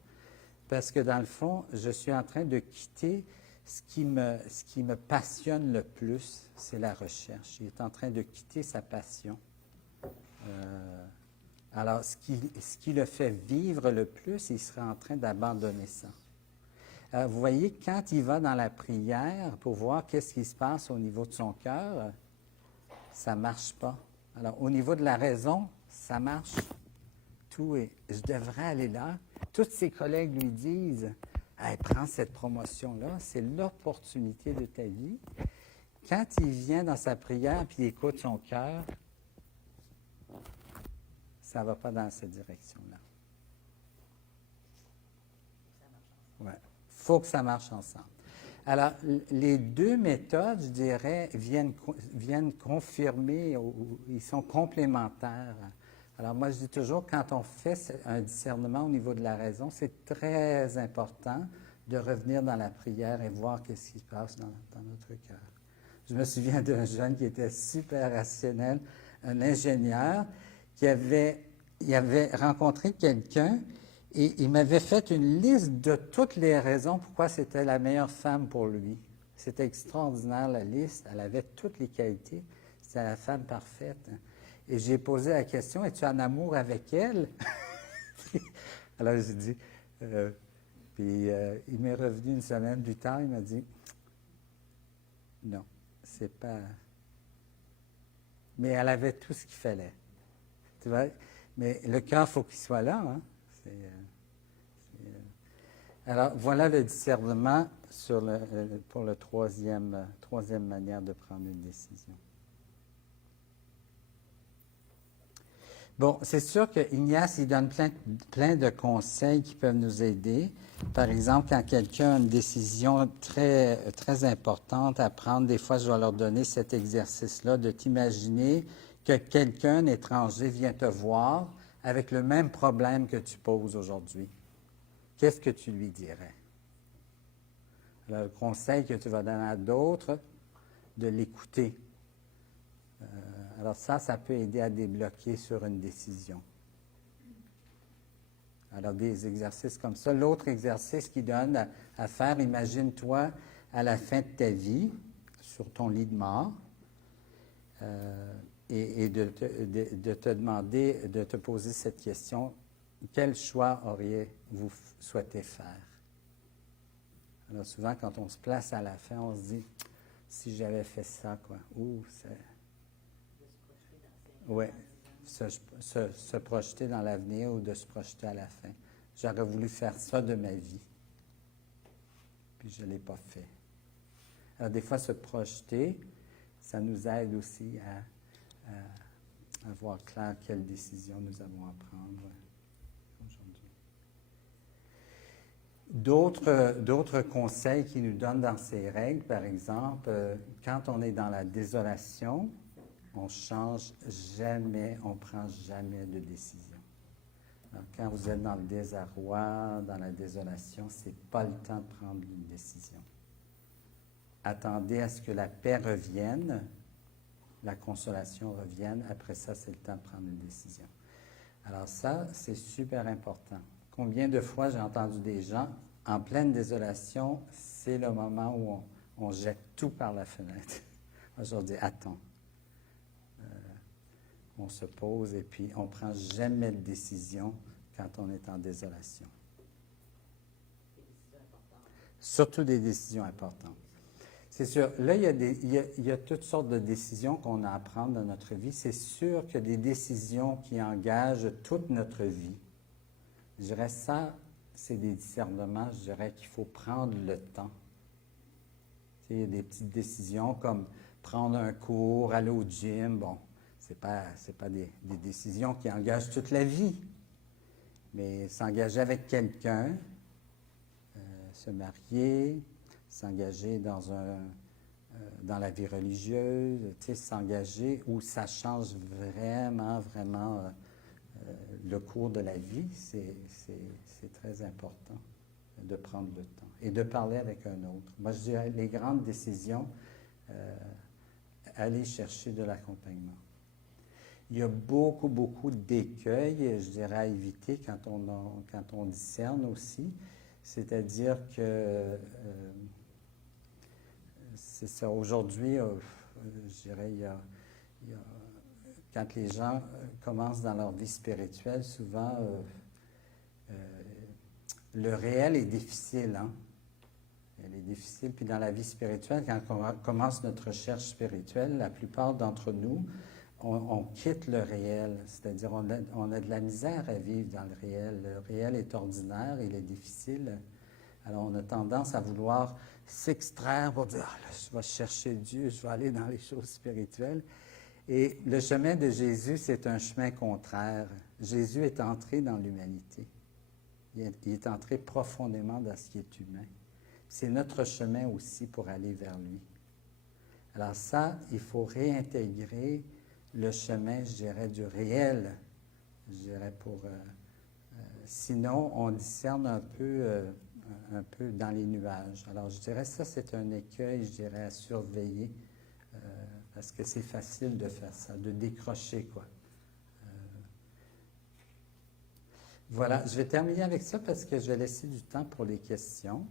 parce que dans le fond, je suis en train de quitter ce qui me passionne le plus, c'est la recherche. Il est en train de quitter sa passion. Alors, ce qui le fait vivre le plus, il serait en train d'abandonner ça. Vous voyez, quand il va dans la prière pour voir qu'est-ce qui se passe au niveau de son cœur, ça ne marche pas. Alors, au niveau de la raison, ça marche. Je devrais aller là. Tous ses collègues lui disent, hey, prends cette promotion-là, c'est l'opportunité de ta vie. Quand il vient dans sa prière et il écoute son cœur, ça ne va pas dans cette direction-là. Ouais. Il faut que ça marche ensemble. Alors, les deux méthodes, je dirais, viennent confirmer, ils sont complémentaires. Alors, moi, je dis toujours, quand on fait un discernement au niveau de la raison, c'est très important de revenir dans la prière et voir ce qui se passe dans notre cœur. Je me souviens d'un jeune qui était super rationnel, un ingénieur, il avait rencontré quelqu'un et il m'avait fait une liste de toutes les raisons pourquoi c'était la meilleure femme pour lui. C'était extraordinaire, la liste. Elle avait toutes les qualités. C'était la femme parfaite. Et j'ai posé la question, es-tu en amour avec elle? Alors j'ai dit, puis il m'est revenu une semaine plus tard, il m'a dit, non, c'est pas Mais elle avait tout ce qu'il fallait. Tu vois? Mais le cœur, il faut qu'il soit là. Hein? Alors, voilà le discernement pour la troisième manière de prendre une décision. Bon, c'est sûr que Ignace, il donne plein de conseils qui peuvent nous aider. Par exemple, quand quelqu'un a une décision très, très importante à prendre, des fois, je vais leur donner cet exercice-là de t'imaginer que quelqu'un, un étranger, vient te voir avec le même problème que tu poses aujourd'hui. Qu'est-ce que tu lui dirais? Alors, le conseil que tu vas donner à d'autres, de l'écouter. Alors ça peut aider à débloquer sur une décision. Alors des exercices comme ça. L'autre exercice qui donne à faire, imagine-toi à la fin de ta vie, sur ton lit de mort, et de te demander, de te poser cette question, quel choix auriez-vous souhaité faire? Alors souvent, quand on se place à la fin, on se dit, si j'avais fait ça, quoi, oui, se projeter dans l'avenir ou de se projeter à la fin. J'aurais voulu faire ça de ma vie, puis je ne l'ai pas fait. Alors des fois, se projeter, ça nous aide aussi à voir clair quelle décision nous avons à prendre aujourd'hui. D'autres conseils qu'il nous donne dans ces règles, par exemple, quand on est dans la désolation, on ne change jamais, on ne prend jamais de décision. Alors, quand vous êtes dans le désarroi, dans la désolation, ce n'est pas le temps de prendre une décision. Attendez à ce que la paix revienne, la consolation revienne. Après ça, c'est le temps de prendre une décision. Alors ça, c'est super important. Combien de fois j'ai entendu des gens, en pleine désolation, c'est le moment où on jette tout par la fenêtre. Moi, je leur dis, attends. On se pose et puis on ne prend jamais de décision quand on est en désolation. Surtout des décisions importantes. C'est sûr, là, il y a toutes sortes de décisions qu'on a à prendre dans notre vie. C'est sûr qu'il y a des décisions qui engagent toute notre vie. Je dirais ça, c'est des discernements, je dirais qu'il faut prendre le temps. Il y a des petites décisions comme prendre un cours, aller au gym, bon. Ce n'est pas des décisions qui engagent toute la vie, mais s'engager avec quelqu'un, se marier, s'engager dans la vie religieuse, s'engager où ça change vraiment, vraiment le cours de la vie, c'est très important de prendre le temps et de parler avec un autre. Moi, je dirais, les grandes décisions, aller chercher de l'accompagnement. Il y a beaucoup d'écueils, je dirais, à éviter quand on discerne aussi. C'est-à-dire que, c'est ça, aujourd'hui, je dirais, quand les gens commencent dans leur vie spirituelle, souvent, le réel est difficile, hein? Elle est difficile. Puis dans la vie spirituelle, quand on commence notre recherche spirituelle, la plupart d'entre nous, on quitte le réel, c'est-à-dire on a de la misère à vivre dans le réel. Le réel est ordinaire, il est difficile. Alors on a tendance à vouloir s'extraire pour dire, là, je vais chercher Dieu, je vais aller dans les choses spirituelles. Et le chemin de Jésus, c'est un chemin contraire. Jésus est entré dans l'humanité. Il est entré profondément dans ce qui est humain. C'est notre chemin aussi pour aller vers lui. Alors ça, il faut réintégrer le chemin, je dirais, du réel, je dirais, sinon, on discerne un peu dans les nuages. Alors, je dirais, ça, c'est un écueil, je dirais, à surveiller, parce que c'est facile de faire ça, de décrocher, quoi. Voilà, je vais terminer avec ça parce que je vais laisser du temps pour les questions.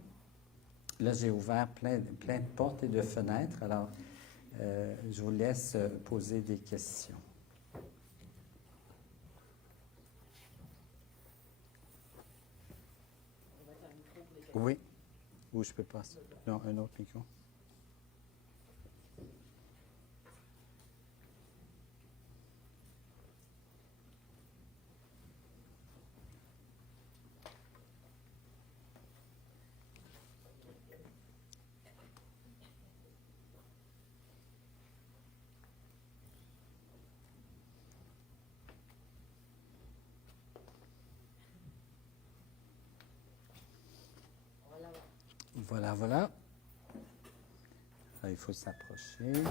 Là, j'ai ouvert plein de portes et de fenêtres, alors je vous laisse poser des questions. Oui. Ou je peux passer. Non, un autre micro. Voilà, voilà. Il faut s'approcher. Vous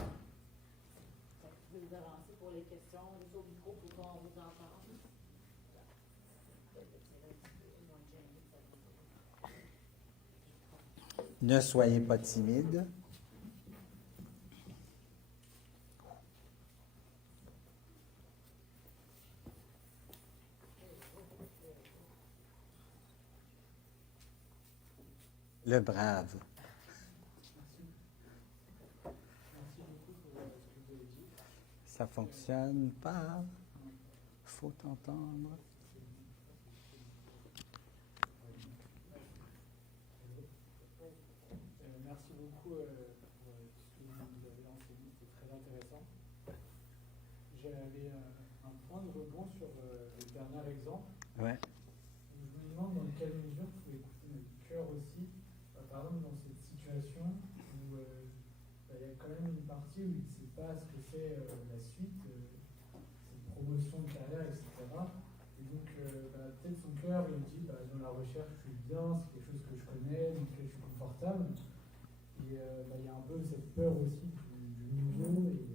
pouvez vous avancer pour les questions, les autres micros pour qu'on vous entende. Ne soyez pas timide. Le brave. Ça fonctionne pas. Faut t'entendre. Merci beaucoup pour tout ce que vous avez enseigné, c'était très intéressant. J'avais un point de rebond sur le dernier exemple. Ouais. Je me demande dans quelle mesure vous pouvez écouter notre cœur aussi. Par exemple, dans cette situation où il y a quand même une partie où il ne sait pas ce que c'est la suite, cette promotion de carrière, etc. Et donc, peut-être son cœur, il dit, dans la recherche, je suis bien, c'est quelque chose que je connais, dans lequel je suis confortable. Et il y a un peu cette peur aussi du nouveau. Et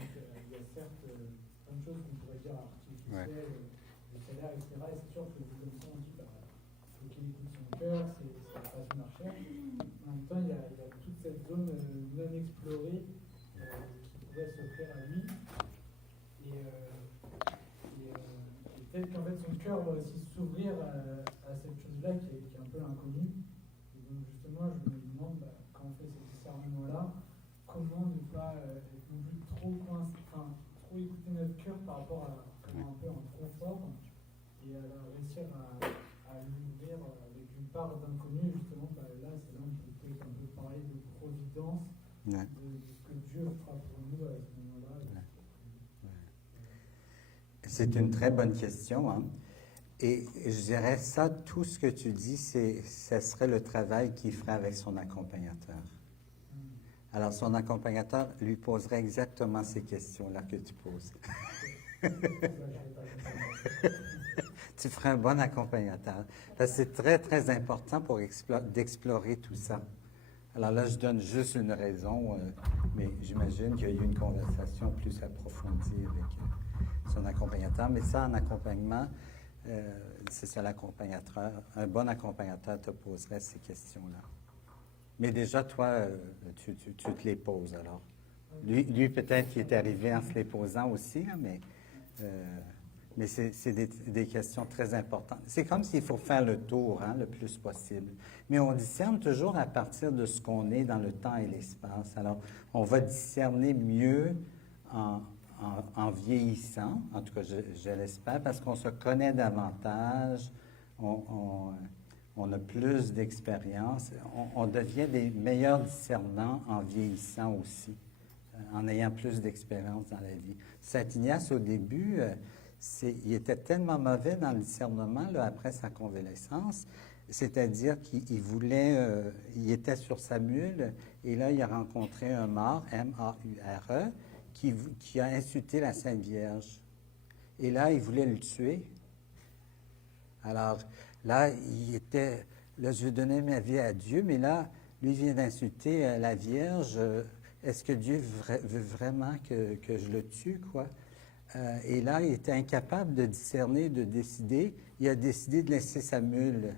donc, il y a certes plein de choses qu'on pourrait dire artificielles, le salaire, etc. Et c'est sûr que comme ça, on dit, faut qu'il écoute son cœur, c'est la passion de la recherche. En même temps, il y a toute cette zone non explorée qui pourrait s'offrir à lui. Et peut-être qu'en fait, son cœur va aussi s'ouvrir à cette chose-là qui est un peu inconnue. Et donc, justement, je me demande, quand on fait ce discernement-là, comment ne pas être non plus trop écouter notre cœur par rapport à comme un peu un confort et réussir à l'ouvrir avec une part d'inconnu, justement, là, c'est là où on peut peut-être un peu parler de providence, de ce que Dieu fera pour nous à ce moment-là. C'est une très bonne question, hein? Et je dirais ça, tout ce que tu dis, ce serait le travail qu'il ferait avec son accompagnateur. Alors, son accompagnateur lui poserait exactement ces questions-là que tu poses. Tu ferais un bon accompagnateur. Parce que c'est très, très important pour d'explorer tout ça. Alors là, je donne juste une raison, mais j'imagine qu'il y a eu une conversation plus approfondie avec son accompagnateur. Mais ça, en accompagnement, c'est ça l'accompagnateur. Un bon accompagnateur te poserait ces questions-là. Mais déjà, toi, tu te les poses alors. Lui peut-être qu'il est arrivé en se les posant aussi, hein, mais c'est des questions très importantes. C'est comme s'il faut faire le tour, hein, le plus possible. Mais on discerne toujours à partir de ce qu'on est dans le temps et l'espace. Alors, on va discerner mieux en vieillissant, en tout cas, je l'espère, parce qu'on se connaît davantage, on a plus d'expérience, on devient des meilleurs discernants en vieillissant aussi, en ayant plus d'expérience dans la vie. Saint Ignace, au début, il était tellement mauvais dans le discernement là, après sa convalescence, c'est-à-dire qu'il voulait, il était sur sa mule, et là, il a rencontré un mort, M-A-U-R-E, qui a insulté la Sainte Vierge. Et là, il voulait le tuer. Alors, là, je vais donner ma vie à Dieu, mais là, lui vient d'insulter la Vierge. Est-ce que Dieu veut vraiment que je le tue, quoi? Et là, il était incapable de discerner, de décider. Il a décidé de laisser sa mule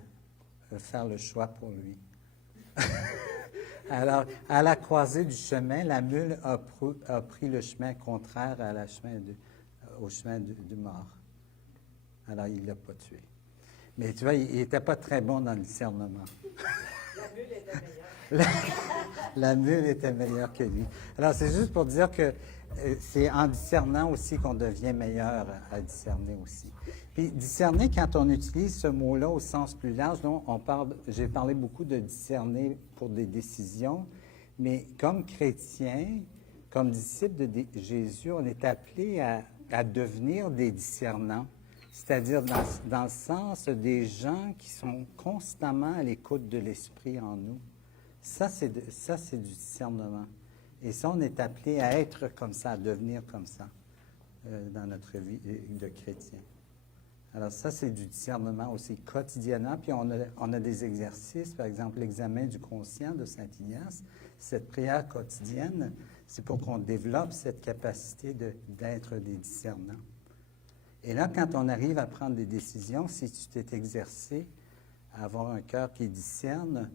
faire le choix pour lui. Alors, à la croisée du chemin, la mule a pris le chemin contraire au chemin du mort. Alors, il ne l'a pas tué. Mais tu vois, il n'était pas très bon dans le discernement. La mule était meilleure. La mule était meilleure que lui. Alors, c'est juste pour dire que c'est en discernant aussi qu'on devient meilleur à discerner aussi. Puis, discerner, quand on utilise ce mot-là au sens plus large, j'ai parlé beaucoup de discerner pour des décisions, mais comme chrétien, comme disciple de Jésus, on est appelé à devenir des discernants. C'est-à-dire dans le sens des gens qui sont constamment à l'écoute de l'Esprit en nous. Ça, c'est du discernement. Et ça, on est appelé à être comme ça, à devenir comme ça dans notre vie de chrétien. Alors ça, c'est du discernement aussi quotidiennement. Puis on a des exercices, par exemple l'examen du conscient de Saint Ignace. Cette prière quotidienne, c'est pour qu'on développe cette capacité d'être des discernants. Et là, quand on arrive à prendre des décisions, si tu t'es exercé à avoir un cœur qui discerne,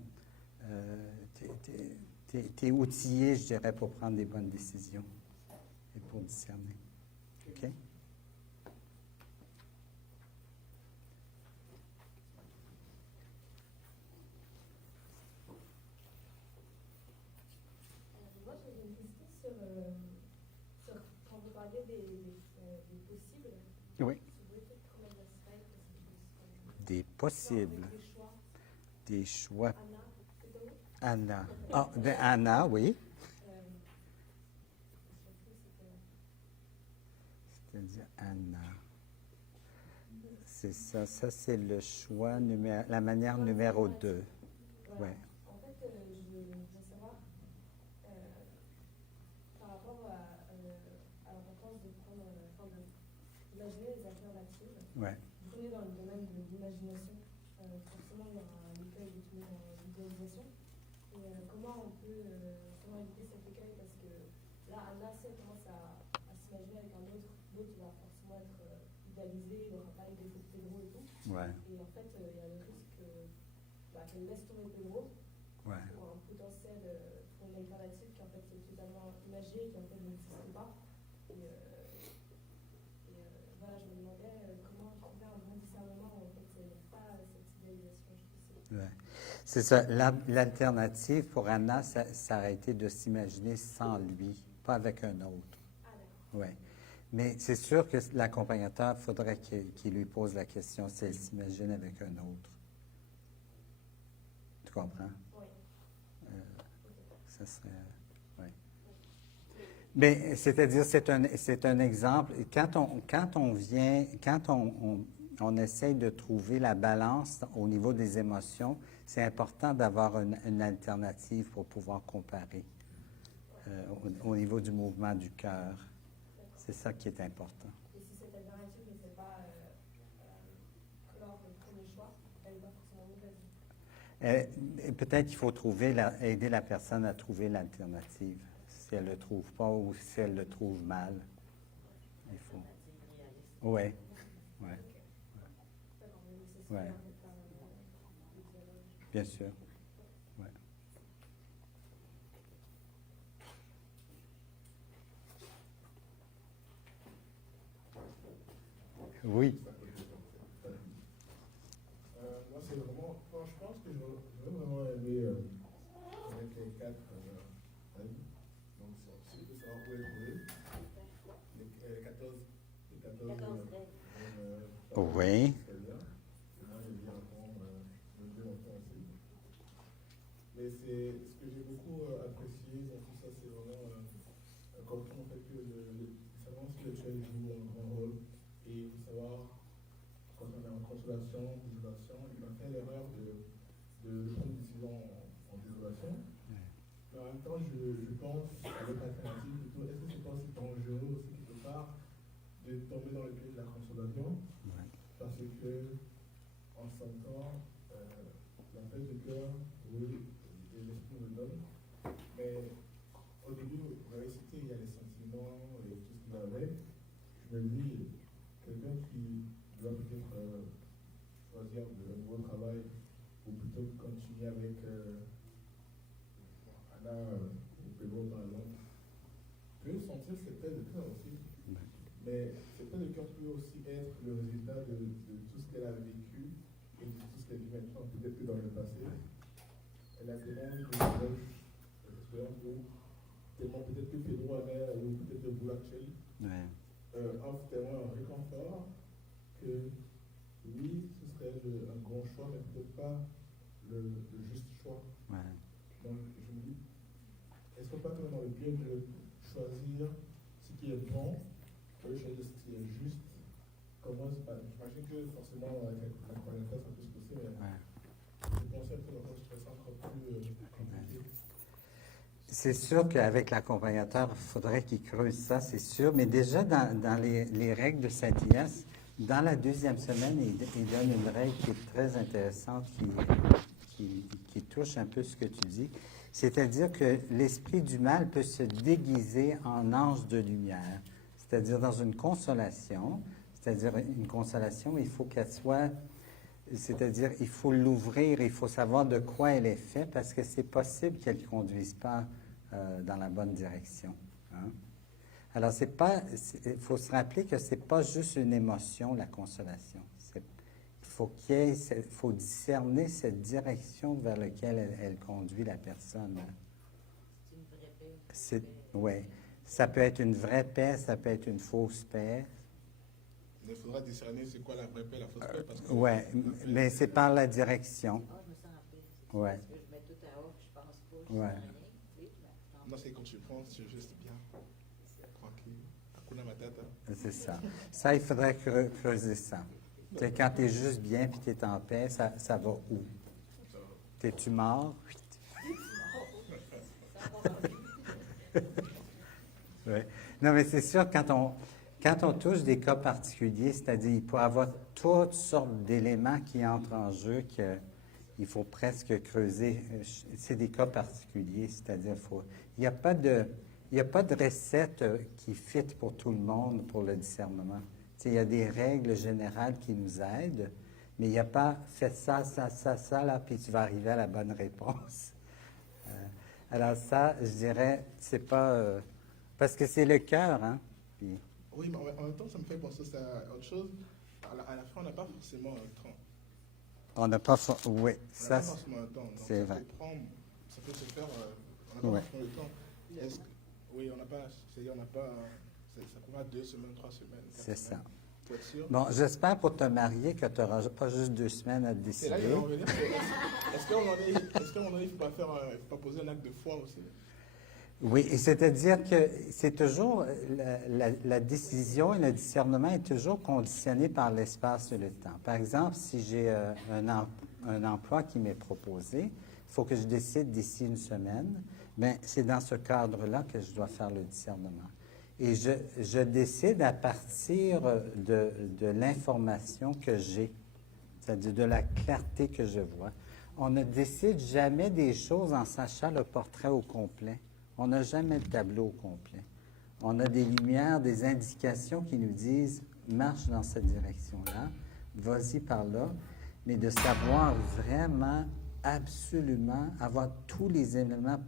tu es outillé, je dirais, pour prendre des bonnes décisions et pour discerner. OK? Moi, j'avais une question sur quand vous parliez des possibles. Oui. Comment ça se fait Des possibles. Des choix. Des choix. Anna, plutôt. Anna. Ah, de Anna, oui. C'est-à-dire Anna. C'est ça. Ça, c'est le choix, la manière numéro 2. Voilà. Ouais. En fait, je veux savoir, par rapport à l'importance de prendre, d'imaginer les alternatives. Ouais. Vous prenez dans le domaine de l'imagination, forcément il y aura un écueil de trouver dans l'idéalisation. Et comment on peut comment éviter cet écueil? Parce que là, Anna, si elle commence à s'imaginer avec un autre, l'autre va forcément être idéalisé, il n'aura pas les défauts de Pedro et tout. Ouais. Et en fait, il y a le risque qu'elle laisse tomber Pedro. Ouais. Pour un potentiel, pour une alternative qui en fait est totalement imaginée, qui en fait n'existe pas. Et voilà, je me demandais comment trouver un bon discernement où en fait il n'y a pas cette idéalisation jusqu'ici. Ouais. C'est ça. L'alternative pour Anna, ça aurait été de s'imaginer sans lui, pas avec un autre. Ah d'accord. Ouais. Mais c'est sûr que l'accompagnateur, il faudrait qu'il lui pose la question si elle s'imagine avec un autre. Tu comprends? Oui. Ça serait... oui. Mais c'est-à-dire, c'est un exemple. Quand on essaye de trouver la balance au niveau des émotions, c'est important d'avoir une alternative pour pouvoir comparer au niveau du mouvement du cœur. C'est ça qui est important. Et si cette alternative ne fait pas clore le premier choix, elle n'est pas forcément mauvaise. Peut-être qu'il faut aider la personne à trouver l'alternative. Si elle ne le trouve pas ou si elle le trouve mal. Il faut. Oui. Oui. Ouais. Bien sûr. Ouais. Oui. Moi, c'est vraiment. Je pense que je veux vraiment aimer avec les 4 amis. Donc, si tu peux savoir où les trouver. Les 14 oui. c'est bien. Moi, j'aime bien apprendre le Dieu longtemps aussi. Mais c'est ce que j'ai beaucoup apprécié dans tout ça, c'est vraiment quand on fait que le discernement spirituel joue un grand rôle. Et il faut savoir, quand on est en consolation, désolation, il a fait l'erreur de prendre une décision en désolation. Mais en même temps, je pense à l'autre alternative, plutôt, est-ce que c'est pas aussi dangereux aussi quelque part de tomber dans le piège de la consolation? Parce que, en sentant la paix du cœur, oui, et l'esprit me donne, mais au début, vous avez cité, il y a les sentiments et tout ce qui va avec. Je me dis, quelqu'un qui doit peut-être choisir de nouveau travail ou plutôt continuer avec Anna ou Pedro par exemple, peut sentir cette paix de cœur aussi. Mais cette paix de cœur peut aussi être le résultat de tout ce qu'elle a vécu et de tout ce qu'elle vit maintenant, peut-être que dans le passé. Elle a tellement eu des expériences où tellement peut-être que Pedro avait, ou peut-être que Boulachel, offre tellement un réconfort que oui, ce serait un grand choix, mais peut-être pas le juste choix. Ouais. Donc je me dis, est-ce qu'on peut pas dans le piège de choisir ce qui est bon, au lieu de choisir ce qui est juste? Comment j'imagine que forcément avec la croyance ça peut se passer, mais je pensais que je ferais ça encore plus compliqué. C'est sûr qu'avec l'accompagnateur, il faudrait qu'il creuse ça, c'est sûr. Mais déjà, dans les règles de Saint Ignace, Dans la deuxième semaine, il donne une règle qui est très intéressante, qui touche un peu ce que tu dis. C'est-à-dire que l'esprit du mal peut se déguiser en ange de lumière. C'est-à-dire dans une consolation. C'est-à-dire une consolation, il faut qu'elle soit... C'est-à-dire, il faut l'ouvrir, il faut savoir de quoi elle est faite, parce que c'est possible qu'elle ne conduise pas dans la bonne direction. Hein? Alors, il faut se rappeler que ce n'est pas juste une émotion, la consolation. Il faut discerner cette direction vers laquelle elle conduit la personne. C'est une vraie paix. Oui. Ça peut être une vraie paix, ça peut être une fausse paix. Mais il faudra discerner c'est quoi la vraie paix, la fausse paix. Oui, mais c'est par la direction. Ah, je me sens en paix. Oui. Parce que je mets tout à haut, je pense pas, je Ouais. sens rien. Tu sais, Non, c'est quand tu penses, tu es juste bien, tranquille. Hakuna Matata. C'est ça. Ça, il faudrait creuser ça. Tu sais, quand tu es juste bien puis tu es en paix, ça va où? T'es-tu mort? Oui. Non, mais c'est sûr, quand on touche des cas particuliers, c'est-à-dire il peut y avoir toutes sortes d'éléments qui entrent en jeu qu'il faut presque creuser. C'est des cas particuliers, c'est-à-dire il n'y a pas de recette qui fit pour tout le monde pour le discernement. Tu sais, il y a des règles générales qui nous aident, mais il n'y a pas « fais ça, là, puis tu vas arriver à la bonne réponse ». Alors ça, je dirais, c'est pas... parce que c'est le cœur, hein? Puis... Oui, mais en même temps, ça me fait penser à autre chose. À la fin, on n'a pas forcément un temps. On n'a pas... Oui, On n'a ça, pas forcément un temps. Donc, c'est vrai. Ça peut se faire... on n'a pas Ouais. forcément le temps. Oui, on n'a pas... C'est-à-dire, on n'a pas... Ça prendra 2 semaines, 3 semaines. C'est ça. Pour être sûr. Bon, j'espère pour te marier que tu n'auras pas juste 2 semaines à te décider. C'est là qu'il va revenir. Est-ce qu'à un moment donné, il ne faut pas poser un acte de foi aussi? Oui, et c'est-à-dire que c'est toujours, la décision et le discernement est toujours conditionné par l'espace et le temps. Par exemple, si j'ai un emploi qui m'est proposé, il faut que je décide d'ici une semaine, bien, c'est dans ce cadre-là que je dois faire le discernement. Et je décide à partir de l'information que j'ai, c'est-à-dire de la clarté que je vois. On ne décide jamais des choses en sachant le portrait au complet. On n'a jamais le tableau au complet. On a des lumières, des indications qui nous disent « marche dans cette direction-là, vas-y par là », mais de savoir vraiment, absolument, avoir tous les éléments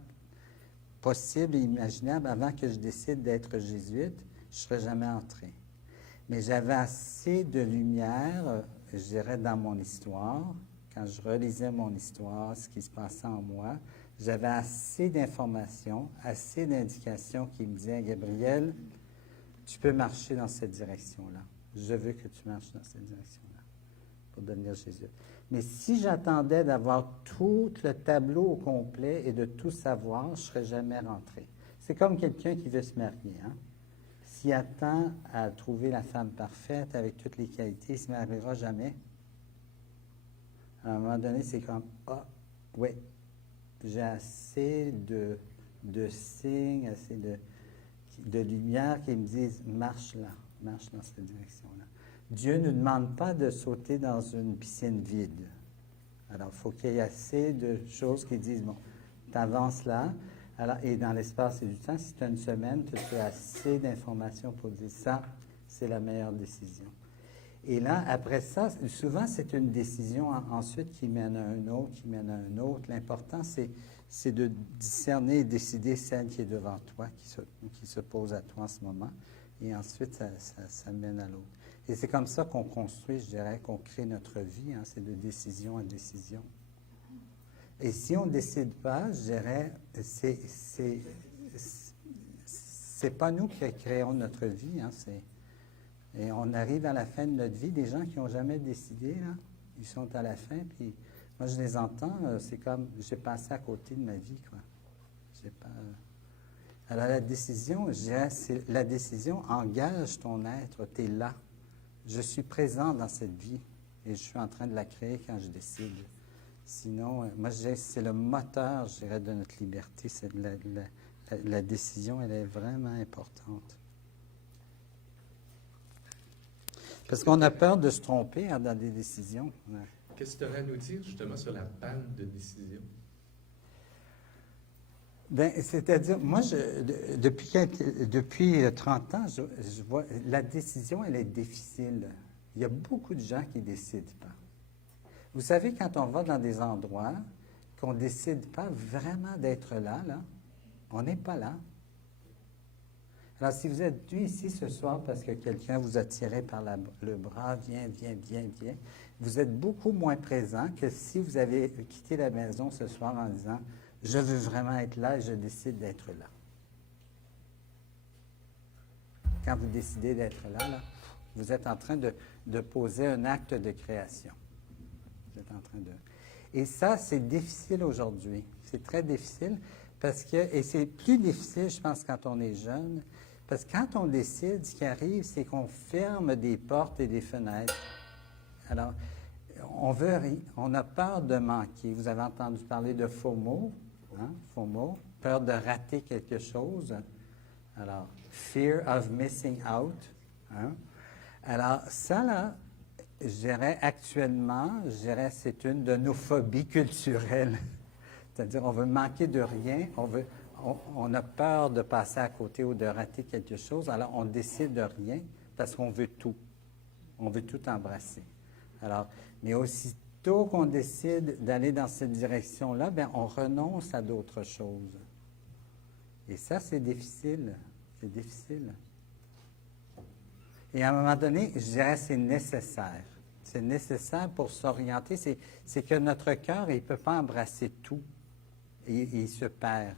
possibles et imaginables avant que je décide d'être jésuite, je ne serais jamais entré. Mais j'avais assez de lumière, je dirais, dans mon histoire. Quand je relisais mon histoire, ce qui se passait en moi, j'avais assez d'informations, assez d'indications qui me disaient « Gabriel, tu peux marcher dans cette direction-là. Je veux que tu marches dans cette direction-là pour devenir Jésus. » Mais si j'attendais d'avoir tout le tableau au complet et de tout savoir, je ne serais jamais rentré. C'est comme quelqu'un qui veut se marier. Hein? S'il attend à trouver la femme parfaite avec toutes les qualités, il ne se mariera jamais. À un moment donné, c'est comme « Ah, oui, j'ai assez de signes, assez de lumière qui me disent « marche là, marche dans cette direction-là ». Dieu ne nous demande pas de sauter dans une piscine vide. Alors, il faut qu'il y ait assez de choses qui disent « bon, tu avances là ». Alors, et dans l'espace et du temps, si tu as une semaine, tu as assez d'informations pour dire ça, c'est la meilleure décision. Et là, après ça, souvent, c'est une décision ensuite qui mène à un autre, qui mène à un autre. L'important, c'est de discerner et décider celle qui est devant toi, qui se pose à toi en ce moment. Et ensuite, ça mène à l'autre. Et c'est comme ça qu'on construit, je dirais, qu'on crée notre vie. Hein, c'est de décision en décision. Et si on ne décide pas, je dirais, c'est pas nous qui créons notre vie. Hein, et on arrive à la fin de notre vie, des gens qui n'ont jamais décidé, là, ils sont à la fin, puis moi je les entends, c'est comme, j'ai passé à côté de ma vie, quoi. J'ai pas... Alors la décision, je dirais, la décision engage ton être, tu es là. Je suis présent dans cette vie et je suis en train de la créer quand je décide. Sinon, moi je dirais, c'est le moteur, je dirais, de notre liberté, c'est la décision, elle est vraiment importante. Parce qu'on a peur de se tromper dans des décisions. Ouais. Qu'est-ce que tu aurais à nous dire justement sur la panne de décision? Bien, c'est-à-dire, moi, depuis 30 ans, je vois, la décision, elle est difficile. Il y a beaucoup de gens qui ne décident pas. Vous savez, quand on va dans des endroits qu'on ne décide pas vraiment d'être là, on n'est pas là. Alors, si vous êtes venu ici ce soir parce que quelqu'un vous a tiré par le bras, viens, vous êtes beaucoup moins présent que si vous avez quitté la maison ce soir en disant « Je veux vraiment être là et je décide d'être là ». Quand vous décidez d'être là, vous êtes en train de poser un acte de création. Vous êtes en train de... Et ça, c'est difficile aujourd'hui. C'est très difficile parce que... Et c'est plus difficile, je pense, quand on est jeune. Parce que quand on décide, ce qui arrive, c'est qu'on ferme des portes et des fenêtres. Alors, on a peur de manquer. Vous avez entendu parler de FOMO, hein? FOMO, peur de rater quelque chose. Alors, fear of missing out. Hein? Alors, ça, là, je dirais actuellement, c'est une de nos phobies culturelles. C'est-à-dire, on veut manquer de rien, on a peur de passer à côté ou de rater quelque chose, alors on décide de rien parce qu'on veut tout. On veut tout embrasser. Alors, mais aussitôt qu'on décide d'aller dans cette direction-là, bien, on renonce à d'autres choses. Et ça, c'est difficile. C'est difficile. Et à un moment donné, je dirais c'est nécessaire. C'est nécessaire pour s'orienter. C'est que notre cœur, il ne peut pas embrasser tout. Et il se perd.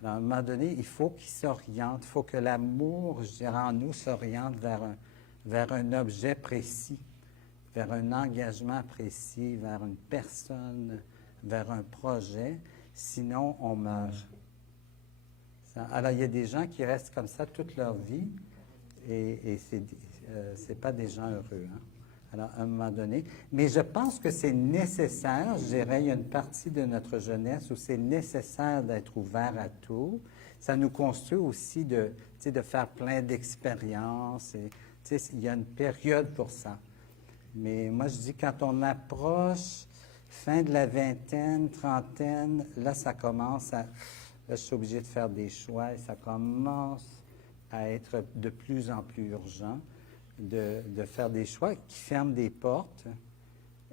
Alors, à un moment donné, il faut qu'il s'oriente. Il faut que l'amour, je dirais, en nous s'oriente vers un objet précis, vers un engagement précis, vers une personne, vers un projet. Sinon, on meurt. Alors, il y a des gens qui restent comme ça toute leur vie et c'est pas des gens heureux. Hein? Alors, à un moment donné. Mais je pense que c'est nécessaire, je dirais, il y a une partie de notre jeunesse où c'est nécessaire d'être ouvert à tout. Ça nous construit aussi de faire plein d'expériences. Il y a une période pour ça. Mais moi, je dis, quand on approche fin de la vingtaine, trentaine, là, ça commence à... Là, je suis obligé de faire des choix et ça commence à être de plus en plus urgent. De faire des choix qui ferment des portes,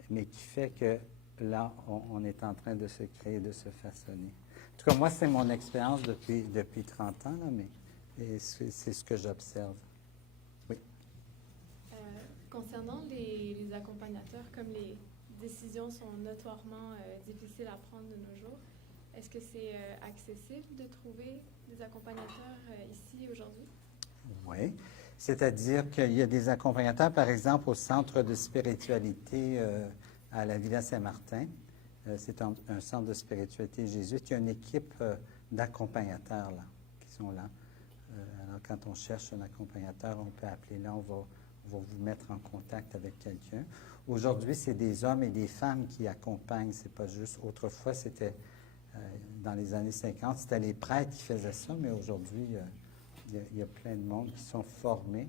mais qui fait que là, on est en train de se créer, de se façonner. En tout cas, moi, c'est mon expérience depuis 30 ans, là, mais c'est ce que j'observe. Oui. Concernant les accompagnateurs, comme les décisions sont notoirement difficiles à prendre de nos jours, est-ce que c'est accessible de trouver des accompagnateurs ici aujourd'hui? Oui. C'est-à-dire qu'il y a des accompagnateurs, par exemple, au Centre de spiritualité à la Villa Saint-Martin. C'est un centre de spiritualité jésuite. Il y a une équipe d'accompagnateurs là, qui sont là. Alors, quand on cherche un accompagnateur, on peut appeler là, on va vous mettre en contact avec quelqu'un. Aujourd'hui, c'est des hommes et des femmes qui accompagnent. C'est pas juste... Autrefois, c'était, dans les années 50, c'était les prêtres qui faisaient ça, mais aujourd'hui... Il y a plein de monde qui sont formés.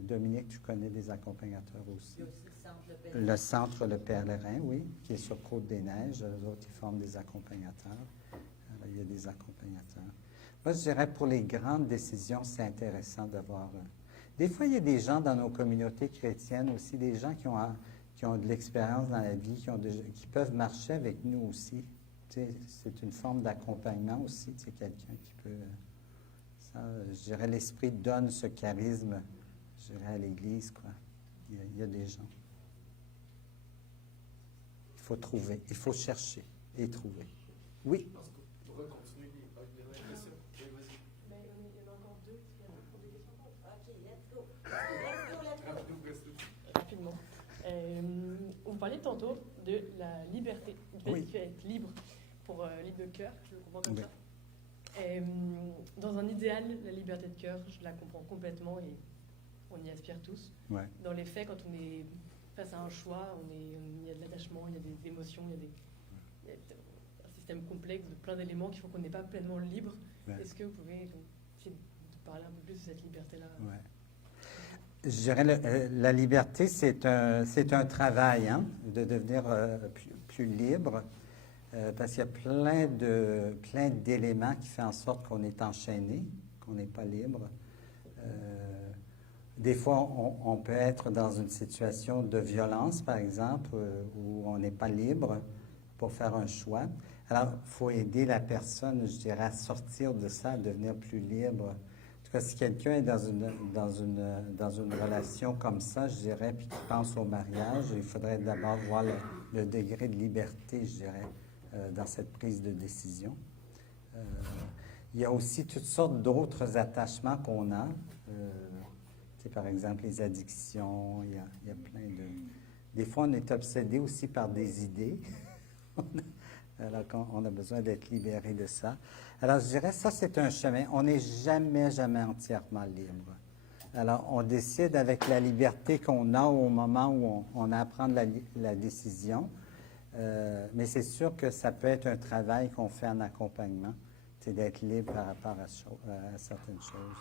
Dominique, tu connais des accompagnateurs aussi. Il y a aussi le centre Le Pèlerin, oui, qui est sur Côte-des-Neiges. Eux autres, ils forment des accompagnateurs. Alors, il y a des accompagnateurs. Moi, je dirais, pour les grandes décisions, c'est intéressant d'avoir... Des fois, il y a des gens dans nos communautés chrétiennes aussi, des gens qui ont de l'expérience dans la vie, qui peuvent marcher avec nous aussi. Tu sais, c'est une forme d'accompagnement aussi, tu sais, quelqu'un qui peut... je dirais, l'Esprit donne ce charisme, je dirais, à l'Église, quoi. Il y a des gens. Il faut trouver, il faut chercher et trouver. Oui? Je pense qu'on pourrait continuer. Il y en a une question. Oui, vas-y. Ben, il y en a encore deux qui viennent pour des questions. OK, let's go. Rapidement. Vous parliez tantôt de la liberté. Oui. Être libre pour libre de cœur, je le comprends comme Oui. ça. Dans un idéal, la liberté de cœur, je la comprends complètement et on y aspire tous. Ouais. Dans les faits, quand on est face à un choix, il y a de l'attachement, il y a des émotions, il y a un système complexe de plein d'éléments qui font qu'on n'est pas pleinement libre. Ouais. Est-ce que vous pouvez parler un peu plus de cette liberté-là? Ouais. Je dirais la liberté, c'est un travail, hein, de devenir plus libre, parce qu'il y a plein d'éléments qui font en sorte qu'on est enchaîné, qu'on n'est pas libre. Des fois, on peut être dans une situation de violence, par exemple, où on n'est pas libre pour faire un choix. Alors, il faut aider la personne, je dirais, à sortir de ça, à devenir plus libre. En tout cas, si quelqu'un est dans une relation comme ça, je dirais, puis qui pense au mariage, il faudrait d'abord voir le degré de liberté, je dirais, dans cette prise de décision. Il y a aussi toutes sortes d'autres attachements qu'on a. Par exemple, les addictions, il y a plein de... Des fois, on est obsédé aussi par des idées. Alors qu'on a besoin d'être libéré de ça. Alors, je dirais, ça, c'est un chemin. On n'est jamais entièrement libre. Alors, on décide avec la liberté qu'on a au moment où on a à prendre la décision. Mais c'est sûr que ça peut être un travail qu'on fait en accompagnement, c'est d'être libre par rapport à certaines choses.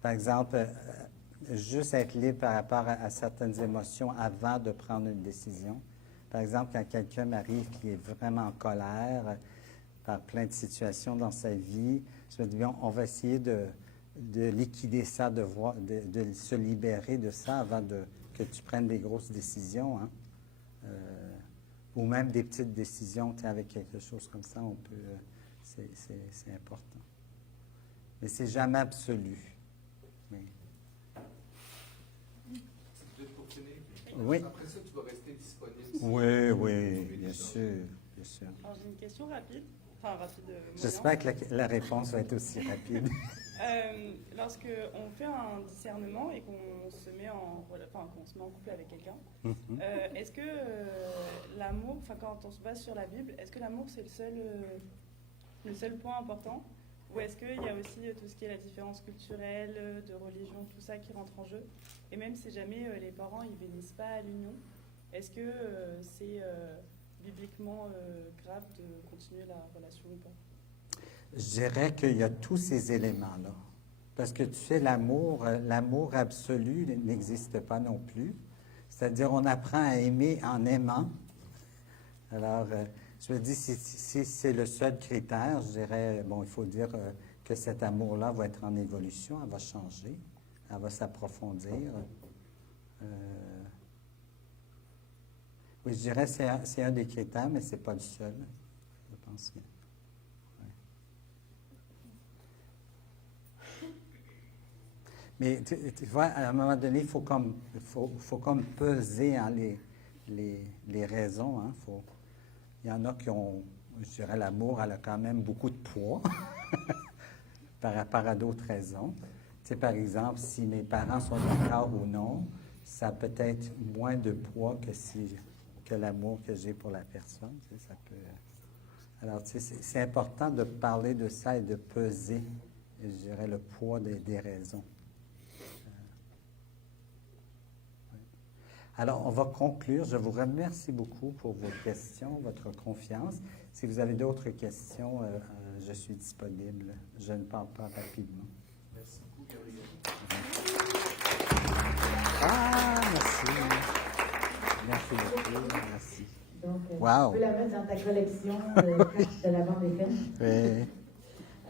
Par exemple, juste être libre par rapport à certaines émotions avant de prendre une décision. Par exemple, quand quelqu'un m'arrive qui est vraiment en colère par plein de situations dans sa vie, je me dis, on va essayer de liquider ça, de se libérer de ça avant que tu prennes des grosses décisions. Hein. Ou même des petites décisions, avec quelque chose comme ça, on peut... c'est important. Mais c'est jamais absolu. Mais... Pour finir, oui. Après ça, tu vas rester disponible. Oui, bien sûr. Alors, j'ai une question rapide. Enfin, rapide. J'espère que la réponse va être aussi rapide. Lorsque on fait un discernement et qu'on se met en couple avec quelqu'un, est-ce que l'amour, quand on se base sur la Bible, est-ce que l'amour c'est le seul point important, ou est-ce qu'il y a aussi tout ce qui est la différence culturelle, de religion, tout ça qui rentre en jeu? Et même si jamais les parents ils bénissent pas à l'union, est-ce que c'est bibliquement grave de continuer la relation ou pas? Je dirais qu'il y a tous ces éléments-là. Parce que tu sais, l'amour absolu n'existe pas non plus. C'est-à-dire, on apprend à aimer en aimant. Alors, je me dis, si c'est le seul critère, je dirais, il faut dire que cet amour-là va être en évolution, elle va changer, elle va s'approfondir. Oui, je dirais que c'est un des critères, mais ce n'est pas le seul, je pense que... Mais tu vois, à un moment donné, il faut comme peser hein, les raisons. Hein, il y en a qui ont, je dirais, l'amour, elle a quand même beaucoup de poids par rapport à d'autres raisons. Tu sais, par exemple, si mes parents sont d'accord ou non, ça a peut-être moins de poids que l'amour que j'ai pour la personne. Tu sais, ça peut... Alors, tu sais, c'est important de parler de ça et de peser, je dirais, le poids des raisons. Alors, on va conclure. Je vous remercie beaucoup pour vos questions, votre confiance. Si vous avez d'autres questions, je suis disponible. Je ne parle pas rapidement. Merci beaucoup, Gabriel. Ah, merci. Merci beaucoup. Merci. Donc, wow. Tu peux la mettre dans ta collection de la bande FM. Oui.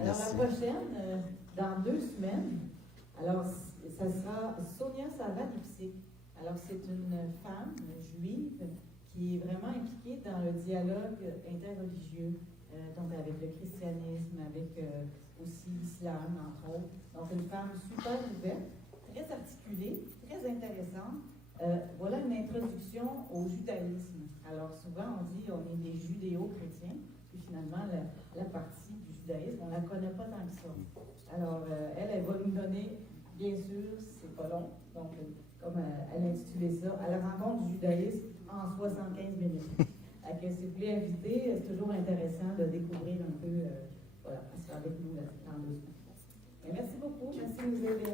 Alors, merci. la prochaine, dans 2 semaines, alors, ça sera Sonia Sava-Lipsy. Alors, c'est une femme juive qui est vraiment impliquée dans le dialogue interreligieux, donc avec le christianisme, avec aussi l'islam, entre autres. Donc, une femme super ouverte, très articulée, très intéressante. Voilà une introduction au judaïsme. Alors, souvent, on dit on est des judéo-chrétiens, puis finalement, la partie du judaïsme, on ne la connaît pas tant que ça. Alors, elle va nous donner, bien sûr, c'est pas long, donc... comme elle a intitulé ça, à la rencontre du judaïsme en 75 minutes. Si vous voulez inviter, c'est toujours intéressant de découvrir un peu, elle sera avec nous dans 2 semaines. Merci beaucoup, merci de nous aider.